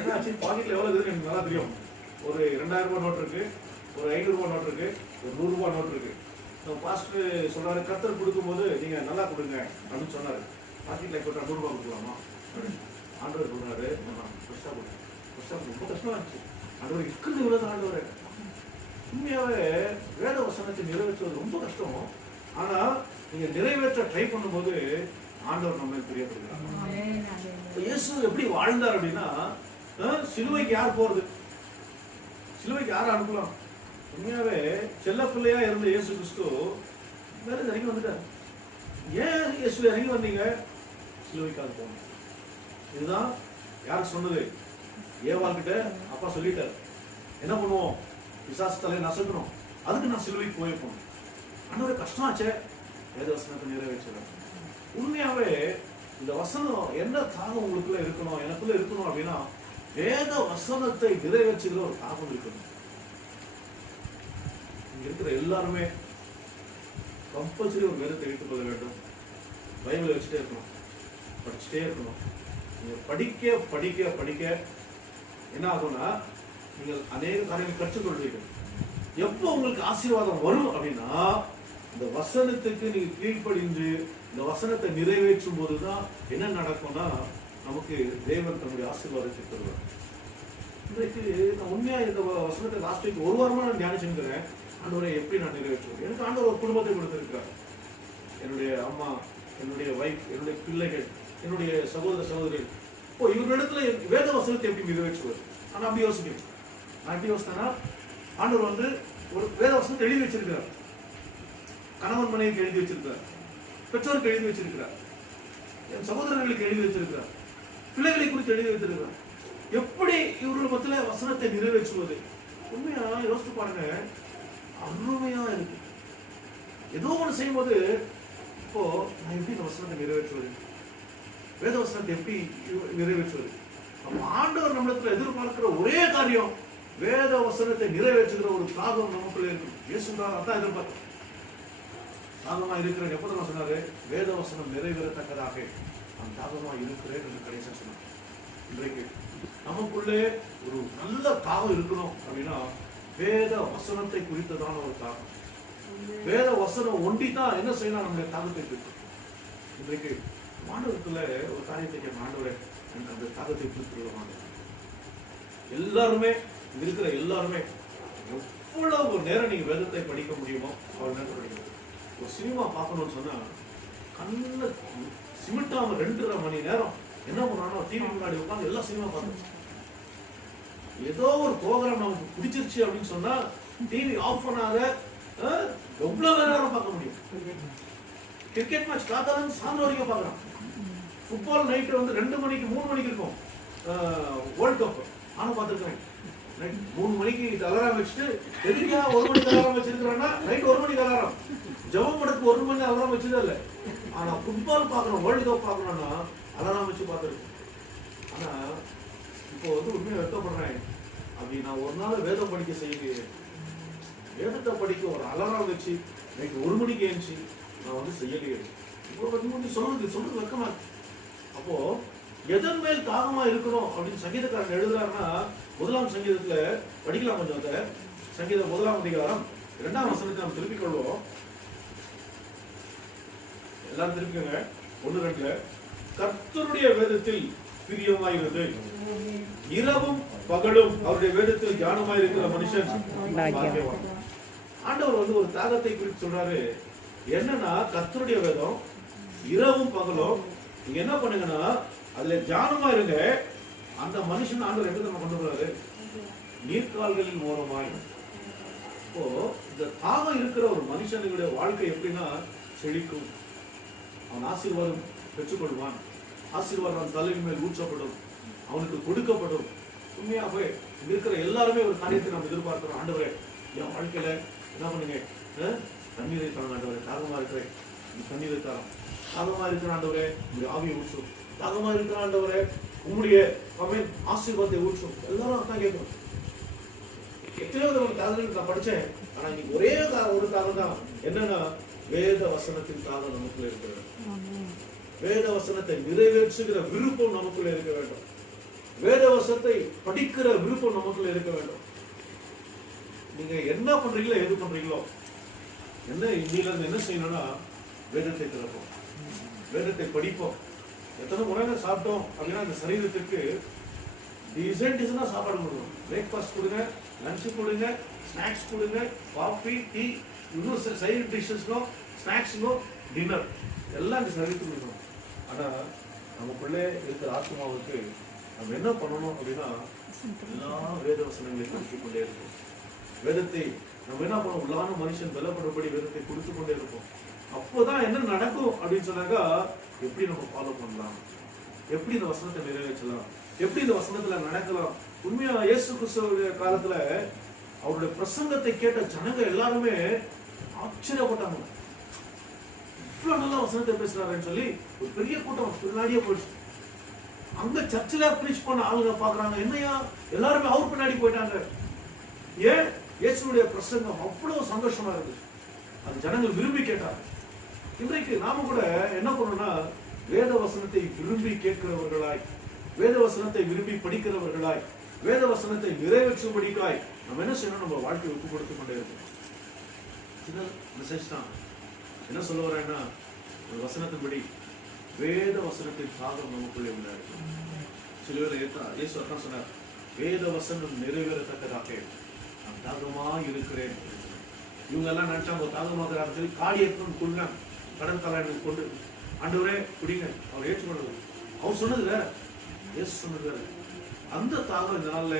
என்னாச்சு, பாக்கெட்ல எவ்வளவு இருக்குன்னு எனக்கு நல்லா தெரியும். ஒரு 2000 ரூபாய் நோட் இருக்கு, ஒரு 500 ரூபாய் நோட் இருக்கு, ஒரு 100 ரூபாய் நோட் இருக்கு. பாஸ்டர் சொல்றாரு, கர்த்தர் கொடுக்கும்போது நீங்க நல்லா கொடுங்க அப்படின்னு சொன்னாரு. பாக்கெட்ல போட்டா 100 ரூபாய் கொடுக்கலாமா? ஆண்டவர் சொல்றாரு, ரொம்ப கஷ்டமா இருந்துச்சு. ஆண்டவர் இருக்கிறது இவ்வளவு ஆண்டவர். உண்மையாவே வேத வசனத்தை நிறைவேற்றுவது ரொம்ப கஷ்டம். ஆனா நீங்க நிறைவேற்ற ட்ரை பண்ணும்போது ஆண்டவர் நம்ம பிரியப்படுகிறார். இயேசு எப்படி வாழ்ந்தார் அப்படின்னா, சிலுவைக்கு யார் போறது? சிலுவைக்கு யார் அனுப்பலாம்? உண்மையாவே செல்ல பிள்ளையா இருந்த இயேசு கிறிஸ்து வேற இறங்கி வந்துட்டார். ஏன் இயேசு இறங்கி வந்தீங்க? சிலுவைக்காக போகணும். இதுதான் யாருக்கு சொன்னது? ஏவாள் கிட்ட அப்பா சொல்லிட்டார், என்ன பண்ணுவோம்? பிசாசு தலையை நசுக்கணும், அதுக்கு நான் சிலுவைக்கு போயிருப்போம். ஆனா ஒரு கஷ்டம் ஆச்சே, வேத வசனத்தை நிறைவேற்றுறேன். உண்மையாவே இந்த வசனம் என்ன தாகம் உங்களுக்குள்ள இருக்கணும், எனக்குள்ள இருக்கணும் அப்படின்னா, வேத வசனத்தை நிறைவேற்றுகிற ஒரு தாகம் இருக்கணும். இங்க இருக்கிற எல்லாருமே கம்பல்சரி ஒரு வேதத்தை எடுத்துக் கொள்ள வேண்டும். பைபிளை வச்சுட்டே இருக்கணும், படிச்சுட்டே இருக்கணும். நீங்க படிக்க படிக்க படிக்க என்ன ஆகும்னா, நீங்கள் அநேக காரியங்களை கற்றுக்கொள்வீர்கள். எப்போ உங்களுக்கு ஆசீர்வாதம் வரும் அப்படின்னா, இந்த வசனத்துக்கு நீங்க கீழ்ப்படிந்து இந்த வசனத்தை நிறைவேற்றும் போதுதான் என்ன நடக்கும்னா, நமக்கு தேவன் தன்னுடைய ஆசீர்வாதத்தை தருவார். இன்றைக்கு நான் உண்மையா இந்த வசனத்தை லாஸ்ட் வீக் ஒரு வாரமா நான் தியானிச்சுக்கிறேன். ஆண்டவரை எப்படி நான் நிறைவேற்றுவேன்? எனக்கு ஆண்டவர் ஒரு குடும்பத்தை கொடுத்திருக்கார். என்னுடைய அம்மா, என்னுடைய வைஃப், என்னுடைய பிள்ளைகள், என்னுடைய சகோதர சகோதரிகள். இப்போ இவர்களிடத்துல வேத வசனத்தை எப்படி நிறைவேற்றுவது? நான் அப்படி யோசிக்கிறேன். நான் எப்படி யோசித்தேன்னா, ஆண்டவர் வந்து ஒரு வேத வசனத்தை எழுதி வச்சிருக்கிறார். கணவன் மனைவிக்கு எழுதி வச்சிருக்கிறார், பெற்றோருக்கு எழுதி வச்சிருக்கிறார், என் சகோதரர்களுக்கு எழுதி வச்சிருக்கிறார், பிள்ளைகளை குறித்து எழுதி வைத்திருக்கிறார். எப்படி இவர்கள் மத்தியில வசனத்தை நிறைவேற்றுவது? உண்மையா யோசித்து பாருங்க, அருமையா இருக்கு. ஏதோ ஒன்று செய்யும் போது, இப்போ நான் எப்படி இந்த வசனத்தை நிறைவேற்றுவது? வேத வசனத்தை எப்படி நிறைவேற்றுவது? ஆண்டவர் நம்மளுக்கு எதிர்பார்க்கிற ஒரே காரியம், வேத வசனத்தை நிறைவேற்றுகிற ஒரு தாகம் நமக்குள்ள இருக்கு. இயேசுதான் அதான் எதிர்பார்க்க தாகமா இருக்கிறேன். எப்போ நான் சொன்னாரு, வேத வசனம் நிறைவேறத்தக்கதாக நான் தாகமா இருக்கிறேன் என்று கடைசியா சொன்னார். இன்றைக்கு நமக்குள்ளே ஒரு நல்ல தாகம் இருக்கணும் அப்படின்னா, வேத வசனத்தை குறித்ததான ஒரு தாகம். வேத வசனம் ஒண்டிதான் என்ன செய்யணும், நம்முடைய தாகத்தை குறித்து. இன்றைக்கு மாணவருக்குள்ள ஒரு காரியத்தை கேட்க, ஆண்டவரே அந்த தாகத்தை குறித்துள்ளவாங்க. எல்லாருமே இருக்கிற எல்லாருமே எவ்வளவு நேரம் நீங்க வேதத்தை படிக்க முடியுமோ அவ்வளவு நேரம் படிக்கணும். ஒரு சினிமா பார்க்கணும்னு சொன்னா கண்ணு சிமிட்டாம 2.5 மணி நேரம் என்ன பண்ணானோ டிவி முன்னாடி உட்காந்து எல்லா சினிமா பார்க்கணும். ஏதோ ஒரு ப்ரோக்ராம் நமக்கு பிடிச்சிருச்சு அப்படின்னு சொன்னா டிவி ஆஃப் பண்ணாத எவ்வளவு நேரம் பார்க்க முடியும். கிரிக்கெட் மேட்ச் காத்தாலும் சாயந்தரம் வரைக்கும் பார்க்கலாம். ஃபுட்பால் நைட்டு வந்து 2 மணிக்கு 3 மணிக்கு இருக்கும் வேர்ல்ட் கப். நானும் பார்த்துருக்கேன். 3 மணிக்கு அலாரம் வச்சுட்டு, எதுக்கா 1 மணிக்கு அலாரம் வச்சிருக்கிறேன்னா, நைட் 1 மணிக்கு அலாரம். ஜெபம் படத்துக்கு 1 மணி அலாரம் வச்சதே இல்லை. ஆனா ஃபுட்பால் பார்க்கணும், வேர்ல்டு கப் பார்க்கணும்னா அலாரம் வச்சு பார்த்துருக்கேன். ஆனா இப்போ வந்து உண்மையை வெட்டப்படுறேன். அப்படி நான் ஒரு நாள் வேதம் படிக்க செய்யலையே. வேதத்தை படிக்க ஒரு அலாரம் வச்சு நைட்டு 1 மணிக்கு ஏஞ்சி நான் வந்து செய்யலையே. இப்போ சொல்றது வெக்கமா. அப்போ எதன் மேல் தாகமா இருக்கணும் அப்படின்னு சங்கீதக்காரன் எழுதுறாருன்னா, 1ஆம் சங்கீதத்துல படிக்கலாம் கொஞ்சம். அந்த சங்கீதம் 1ஆம் அதிகாரம் 2ஆம் வசனத்தை நாம் திருப்பிக் கொள்வோம். எல்லாரும் திருப்பிக்கோங்க. 1:2 கர்த்தருடைய வேதத்தில் பிரியமாயிருது, இரவும் பகலும் அவருடைய வேதத்தில் தியானமாயிருக்கிற மனுஷன் பாக்கியவான். ஆண்டவர் வந்து ஒரு தாகத்தை குறித்து சொல்றாரு. என்னன்னா, கர்த்தருடைய வேதம் இரவும் பகலும் நீங்க என்ன பண்ணுங்கன்னா அதுல தியானமா இருங்க. அந்த மனுஷன் ஆண்டவர் எங்க நம்ம கொண்டு வர்றாரு? நீர்க்கால்களின் ஓரமாய். இப்போ இந்த தாகம் இருக்கிற ஒரு மனுஷனுடைய வாழ்க்கை எப்படின்னா செழிக்கும். அவன் ஆசீர்வாதம் பெற்றுக்கொள்வான். ஆசீர்வாதம் அவன் தலையின் மேல் ஊற்றப்படும், அவனுக்கு கொடுக்கப்படும். உண்மையாகவே இருக்கிற எல்லாருமே ஒரு காரியத்தை நம்ம எதிர்பார்க்கிறோம். ஆண்டவரே என் வாழ்க்கையில என்ன பண்ணுங்க, தண்ணீரை தரணும். ஆண்டவரே தாகமா இருக்கிறேன், தண்ணீரை தரோம். தாகமா இருக்கிற ஆண்டவரே உங்களுடைய ஆவியை ஊற்றும். தாகமா இருக்கிற ஆண்டவரே உங்களுடைய ஆசீர்வாதத்தை ஊற்றும். எல்லாரும் அதான் கேட்கணும். எத்தனையோ தாகங்கள் நான் படிச்சேன். ஆனா இன்னைக்கு ஒரே ஒரு தாகம் தான். என்னன்னா, வேத வசனத்தின் தாகம் நமக்குள்ள இருக்க வேண்டும். வேத வசனத்தை நிறைவேற்றுகிற விருப்பம் நமக்குள்ள இருக்க வேண்டும். வேத வசனத்தை படிக்கிற விருப்பம் நமக்குள்ள இருக்க வேண்டும். நீங்க என்ன பண்றீங்களோ, எது பண்றீங்களோ, என்ன இன்னில இருந்து என்ன செய்யணும்னா, வேதத்தை திறப்போம், வேதத்தை படிப்போம். எத்தனை முறைங்க சாப்பிட்டோம் அப்படின்னா அந்த சரீரத்திற்கு சாப்பாடு கொடுக்கணும். பிரேக்ஃபாஸ்ட் கொடுங்க, லஞ்ச் கொடுங்க, ஸ்நாக்ஸ் கொடுங்க, காஃபி, டீ இன்னும் சைடு டிஷ்ஷஸ்னோ ஸ்நாக்ஸுங்கோ டின்னர் எல்லாம் அங்கே சர்வீஸ் கொடுக்கணும். ஆனால் நமக்குள்ளே இருக்கிற ஆத்மாவுக்கு நம்ம என்ன பண்ணணும் அப்படின்னா எல்லா வேத வசனங்களையும் கொடுத்து கொண்டே இருக்கும். வேதத்தை நம்ம என்ன பண்ணோம், உள்ளான மனுஷன் பலப்படும்படி வேதத்தை கொடுத்து கொண்டே இருப்போம். அப்போதான் என்ன நடக்கும் அப்படின்னு சொன்னாக்கா, எப்படி நம்ம ஃபாலோ பண்ணலாம், எப்படி இந்த வசனத்தை நிறைவேற்றலாம், எப்படி இந்த வசனத்துல நடக்கலாம். உண்மையா இயேசு கிறிஸ்துவுடைய காலத்துல அவருடைய பிரசங்கத்தை கேட்ட ஜனங்க எல்லாருமே ஆச்சரியப்பட்டாங்க. இவ்வளவு நல்ல வசனத்தை பேசுறாருன்னு சொல்லி ஒரு பெரிய கூட்டம் பின்னாடியே போயிடுச்சு. அங்க சர்ச்சில் பிரீச் பண்ண ஆளுங்க பாக்குறாங்க, என்னையா எல்லாருமே அவர் பின்னாடி போயிட்டாங்க. ஏன்? இயேசுடைய பிரசங்கம் அவ்வளவு சந்தோஷமா இருந்துச்சு. அது ஜனங்கள் விரும்பி கேட்டாங்க. இன்றைக்கு நாம கூட என்ன பண்ணணும்னா, வேத வசனத்தை விரும்பி கேட்கிறவர்களாய், வேத வசனத்தை விரும்பி படிக்கிறவர்களாய், வேத வசனத்தை நிறைவேற்றும்படிக்காய் நம்ம என்ன செய்யணும், நம்ம வாழ்க்கையை ஒப்பு கொடுத்து கொண்டே இருக்கோம். சின்ன மெசேஜ் தான். என்ன சொல்ல வரேன்னா, ஒரு வசனத்தின்படி வேத வசனத்தின் தாகம் நமக்குள்ளே உண்டாரு. சில பேர் இயேசு அதான் சொன்னார், வேத வசனம் நிறைவேறத்தக்கதாக நான் தாகமா இருக்கிறேன். இவங்க எல்லாம் நினைச்சாங்க தாகமாக சொல்லி காடி எடுத்து கொண்டு கடன் கலாய்க்கு கொண்டு ஆண்டவரே குடிங்க, அவர் ஏற்றுக்கொண்டது. அவர் சொன்னது வேற, இயேசு சொன்னது வேற. அந்த தாகம் இந்த நாள்ல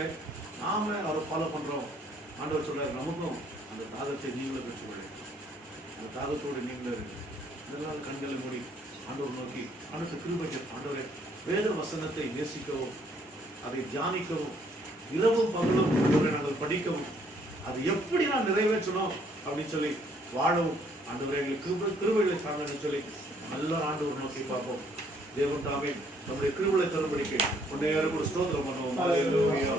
நாம அவரை ஃபாலோ பண்றோம். ஆண்டவர் சொல்றாரு, நமக்கும் அந்த தாகத்தை நீங்களும் பெற்றுக்கொள்ள, அந்த தாகத்தோடு நீங்களும் இருக்கு. இதெல்லாம் கண்களை மூடி ஆண்டவர் நோக்கி ஆண்டவர் கிருபை ஆண்டவரே, வேத வசனத்தை நேசிக்கவும், அதை தியானிக்கவும், இரவும் பகலும் ஆண்டவரை நாங்கள் படிக்கவும், அது எப்படி நான் நிறைவேற்றணும் அப்படின்னு சொல்லி வாழவும் ஆண்டவரை எங்களுக்கு கிருபைகளை தாங்கன்னு சொல்லி நல்ல ஆண்டவர் நோக்கி பார்ப்போம். தேவன் தாமே நம்முடைய கிருபைகளை தரும்படிக்கு முன்னேற கூட ஸ்தோத்திரம் பண்ணுவோம். ஹல்லேலூயா,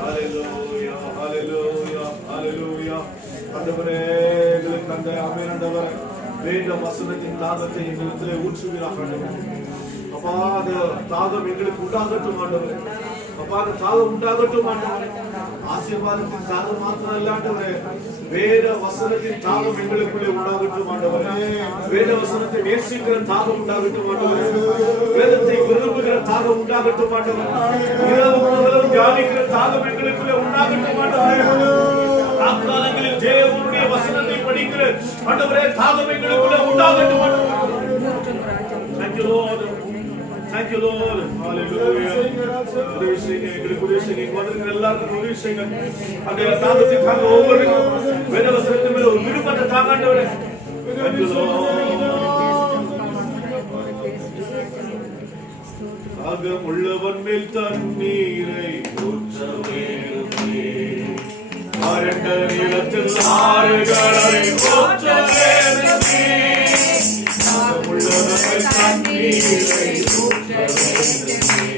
ஹல்லேலூயா, ஹல்லேலூயா, ஹல்லேலூயா. ஆண்டவரே, எங்களுக்கு அந்த ஆமென் ஆண்டவரே, வேத வசனத்தின் தாகத்தை எங்களிடத்திலே ஊற்றுவீராக ஆண்டவரே. அப்பா, அந்த தாகம் எங்களுக்கு உண்டாகட்டும் ஆண்டவரே. அப்பா, அந்த தாகம் உண்டாகட்டும் ஆண்டவரே. ஆசீர்வாதத்தின் தாகம் மாத்திரம் இல்ல ஆண்டவரே, வேத வசனத்தின் தாகம் எங்களுக்குள்ளே உண்டாகட்டும் ஆண்டவரே. வேத வசனத்தை நேசிக்கிற தாகம் உண்டாகட்டும் ஆண்டவரே. வேதத்தை விரும்புகிற தாகம் உண்டாகட்டும் ஆண்டவரே. இரவு பகலும் தியானிக்கிற தாகம் எங்களுக்குள்ளே உண்டாகட்டும் ஆண்டவரே. காலங்களில் தேவனுடைய வசனத்தை படிக்கிற ஆண்டவரே தாகம் எங்களுக்குள்ளே உண்டாகட்டும் ஆண்டவரே. Thank you Lord. Thank you Lord. Hallelujah. உதவி செய்யுங்க, எங்களுக்கு உதவி செய்யுங்க. வந்திருக்கிற எல்லாருக்கும் உதவி செய்யுங்க. அந்த தாகத்தை தாங்க, ஒவ்வொரு வேத வசனத்தின் மேல ஒரு விருப்பத்தை தாங்க ஆண்டவரே. Thank you Lord. தாகம் உள்ளவன் மேல் தண்ணீரை ஊற்ற வேண்டுமே, வறண்ட நிலத்தில் ஆறுகளை ஊற்ற வேண்டுமே. தாகம் உள்ளவன் மேல் தண்ணீரை ஊற்ற வேண்டுமே,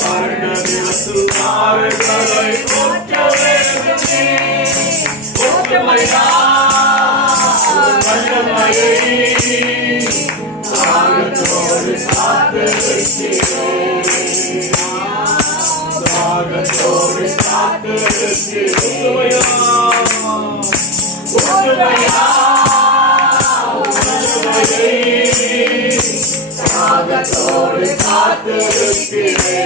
வறண்ட நிலத்தில் ஆறுகளை ஊற்ற வேண்டுமே. ஊற்றுமையா வல்லமையை தாகத்தோடு காத்திருக்கிறேன், தாகத்தோடு காத்திருக்கிறேன். ஊற்றுமையா ஊற்றுமையா வல்லமையை தாகத்தோடு காத்திருக்கிறேன்,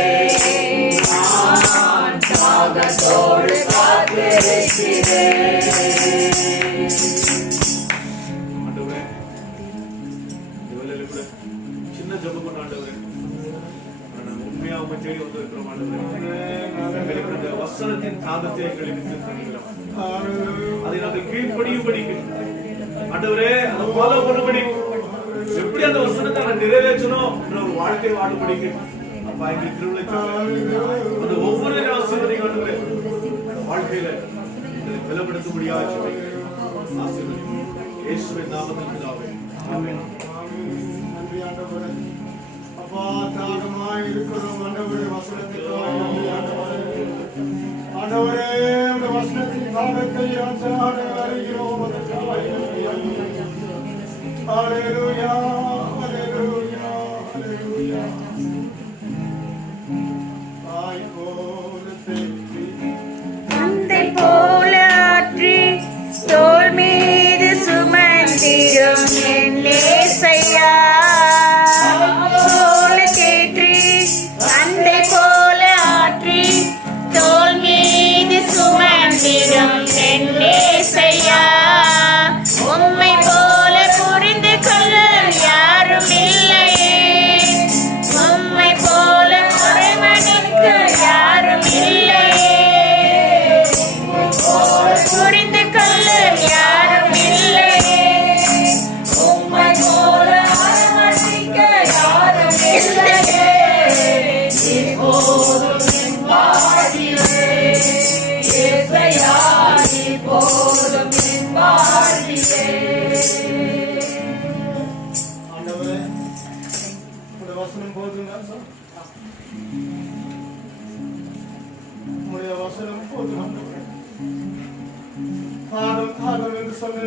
தாகத்தோடு காத்திருக்கிறேன். ஆண்டவரே, இந்த வேளையில கூட சின்ன ஜெபம் பண்ண ஆண்டவரே, நாங்கள் உண்மையா உம்மை தேடி வந்திருக்கிறோம் ஆண்டவரே. எங்களுக்கு இந்த வசனத்தின் தாகத்தை எங்களுக்கு தருகிறோம். அதை நாங்கள் கீழ்ப்படியும்படிக்கு ஆண்டவரே, அதை ஃபாலோ பண்ணும்படி, எப்படி அந்த வசனத்தை நாங்கள் நிறைவேற்றணும் என்ற ஒரு வாழ்க்கை வாழும்படிக்கு அப்பா எங்களுக்கு கிருபை தாருங்க. அந்த ஒவ்வொரு ஆசீர்வாதம் ஆண்டவரே வாழ்க்கையில பலப்படுத்தும்படியாக ஆசீர்வதிங்க. இயேசுவின் நாமத்தில் பிதாவே, ஆமென். நன்றி ஆண்டவரே. அப்பா, தாகமாய் இருக்கிறோம் ஆண்டவரே, வசனத்திற்காக நன்றி ஆண்டவரே. ஆண்டவரே, அந்த வசனத்தின் தாகத்தை அறிகிறோம், அதற்காக நன்றி ஆண்டவரே. ஹல்லேலூயா, ஹல்லேலூயா, ஹல்லேலூயா. தாய் போல தேற்றி தந்தை போல ஆற்றி தோள் மீது சுமந்திடும் என் ஏசையா. போல தேற்றி தந்தை போல ஆற்றி தோள் மீது சுமந்திடும் என் ஏசையா.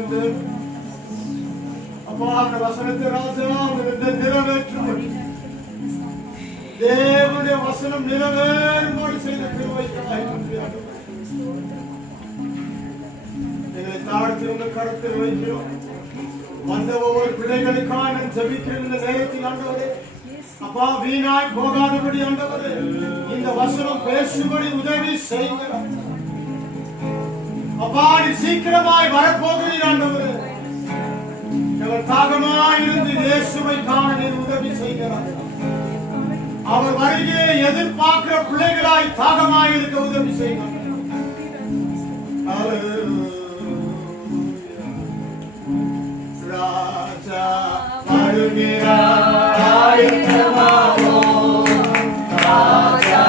வந்து அப்பா அந்த வசனத்தை ராஜா நிறைவேற்றும் தேவனுடைய வசனம் நிறைவேறும்போது செய்த கிருபைக்காய் நன்றி ஆண்டவரே. எங்களை தாழ்த்தி உங்க கருத்தில் வைக்கிறோம். வந்த ஒவ்வொரு பிள்ளைகளுக்காக நான் ஜெபிக்கிற இந்த நேரத்தில் ஆண்டவரே அப்பா வீணாய் போகாதபடி ஆண்டவரே இந்த வசனம் பேசும்படி உதவி செய்கிறார். அப்பா நீ சீக்கிரமாய் வரப்போகிறீர் ஆண்டவரே. எங்கள் தாகமாய் இருந்து இயேசுவை காண நீர் உதவி செய்கிறார். அவர் வருகையை எதிர்பார்க்கிற பிள்ளைகளாய் தாகமாய் இருக்க உதவி செய்கிறார். ராஜா வருகிறார், ஆயத்தமாவோம். ராஜா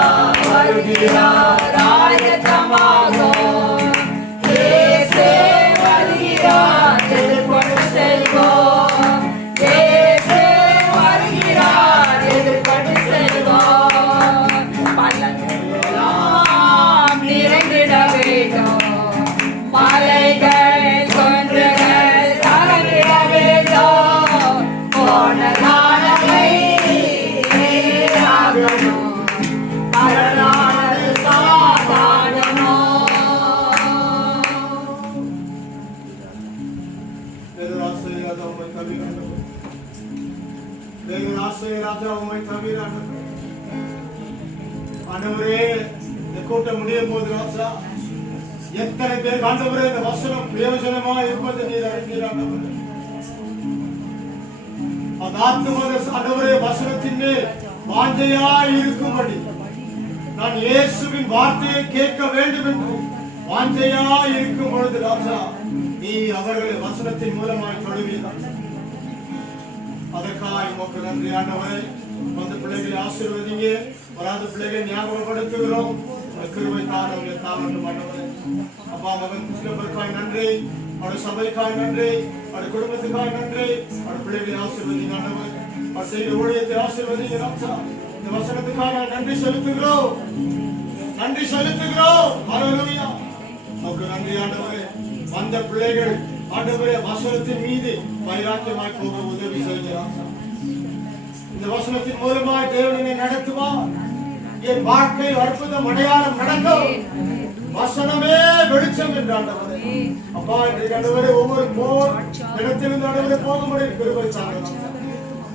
வருகிறார், ஆயத்தமாவோம். இயேசு வருகிறார், எதிர்கொண்டு செல்வோம். இயேசு வருகிறார், எதிர்கொண்டு செல்வோம். பள்ளமெல்லாம் நிறைந்திட வேண்டும். மலைகள் குன்றுகள் அகற்றிட வேண்டும். போன நாளை நீராகணும். மரணானது சாதாரணமோ. ஆண்டவரே இந்த கூட்டம் முடியும் போது ராஜா எத்தனை பேர் ஆண்டவரே இந்த வசனம் பிரயோஜனமா இருப்பது நீர் அறிந்தீர் ஆண்டவரே. அந்த ஆத்துமத ஆண்டவரே வசனத்தின் மேல் வாஞ்சையாய் இருக்கும்படி நான் இயேசுவின் வார்த்தையை கேட்க வேண்டும் என்று வாஞ்சையாய் இருக்கும் பொழுது ராஜா நீ அவர்களை வசனத்தின் மூலமாய் தொழுவீர்கள். அதற்காக உமக்கு நன்றி ஆண்டவரே. வந்த பிள்ளைகளை ஆசீர்வதிங்க, வராத பிள்ளைகளை ஞாபகப்படுத்துகிறோம். கிருபை தாரவங்களை தாரட்டும் ஆண்டவரே. அப்பா மகன் கிருபைக்காய் நன்றி, அவருடைய சபைக்காய் நன்றி, அவருடைய குடும்பத்துக்காய் நன்றி. அவருடைய பிள்ளைகளை ஆசீர்வதிங்க ஆண்டவரே. அவர் செய்த ஊழியத்தை ஆசீர்வதிங்க ராஜா. இந்த வசனத்துக்காக நன்றி செலுத்துகிறோம், நன்றி செலுத்துகிறோம். ஹல்லேலூயா. உமக்கு நன்றி ஆண்டவரே. வந்த பிள்ளைகள் ஆண்டவரே வசனத்தின் மீது வைராக்கியமாய் போக உதவி செய்கிறார். இந்த வசனத்தின் மூலமாய் தேவனை நடத்துவார். என் வாழ்க்கையில் அற்புதம் அடையாளம் நடக்கும். வசனமே வெளிச்சம் என்று ஆண்டவரே. அப்பா இன்றைக்கு ஆண்டவரே ஒவ்வொரு போர் இடத்திலிருந்து ஆண்டவரே போகும்படி கிருபை தாருங்கள்.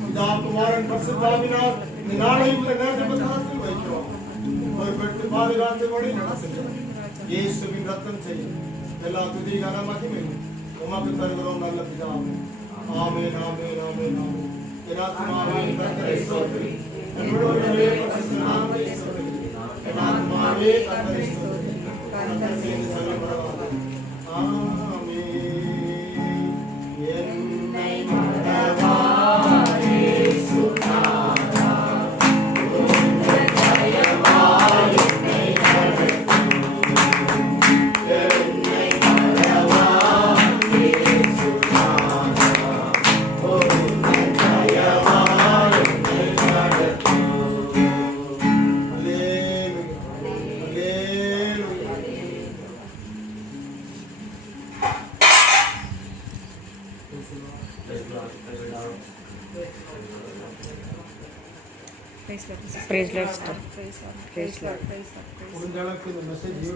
இதா குமாரன் பரிசுத்தாவினால் இந்த நாளை உள்ள நேரத்தில் வைக்கிறோம். பொறுப்பெடுத்து பாதுகாத்துபடி நடத்துகிறோம். இயேசுவின் ரத்தம் செய்யும் எல்லா துதி கன மகிமை உமக்கு தருகிறோம் நல்ல பிதாவே. ஆமென், ஆமென், ஆமென், ஆமென். என் ஆத்துமாவே கர்த்தரை ஸ்தோத்திரி. என்னுடைய உள்ளமே பரிசுத்த நாமத்தை ஸ்தோத்திரி. என் ஆத்துமாவே கர்த்தரை ஸ்தோத்திரி. கர்த்தர் செய்த சகல பிரகாரம். ஆமென். என்னை மறவாதே இயேசுநாதா. உம்முடைய தயவாய் என்னை நடத்தும். என்னை மறவாதே இயேசுநாதா. உம்முடைய தயவாய் என்னை நடத்தும். அல்லேலூயா, அல்லேலூயா. Praise Lord. Praise Lord. முடிஞ்ச அளவுக்கு இந்த மெசேஜ்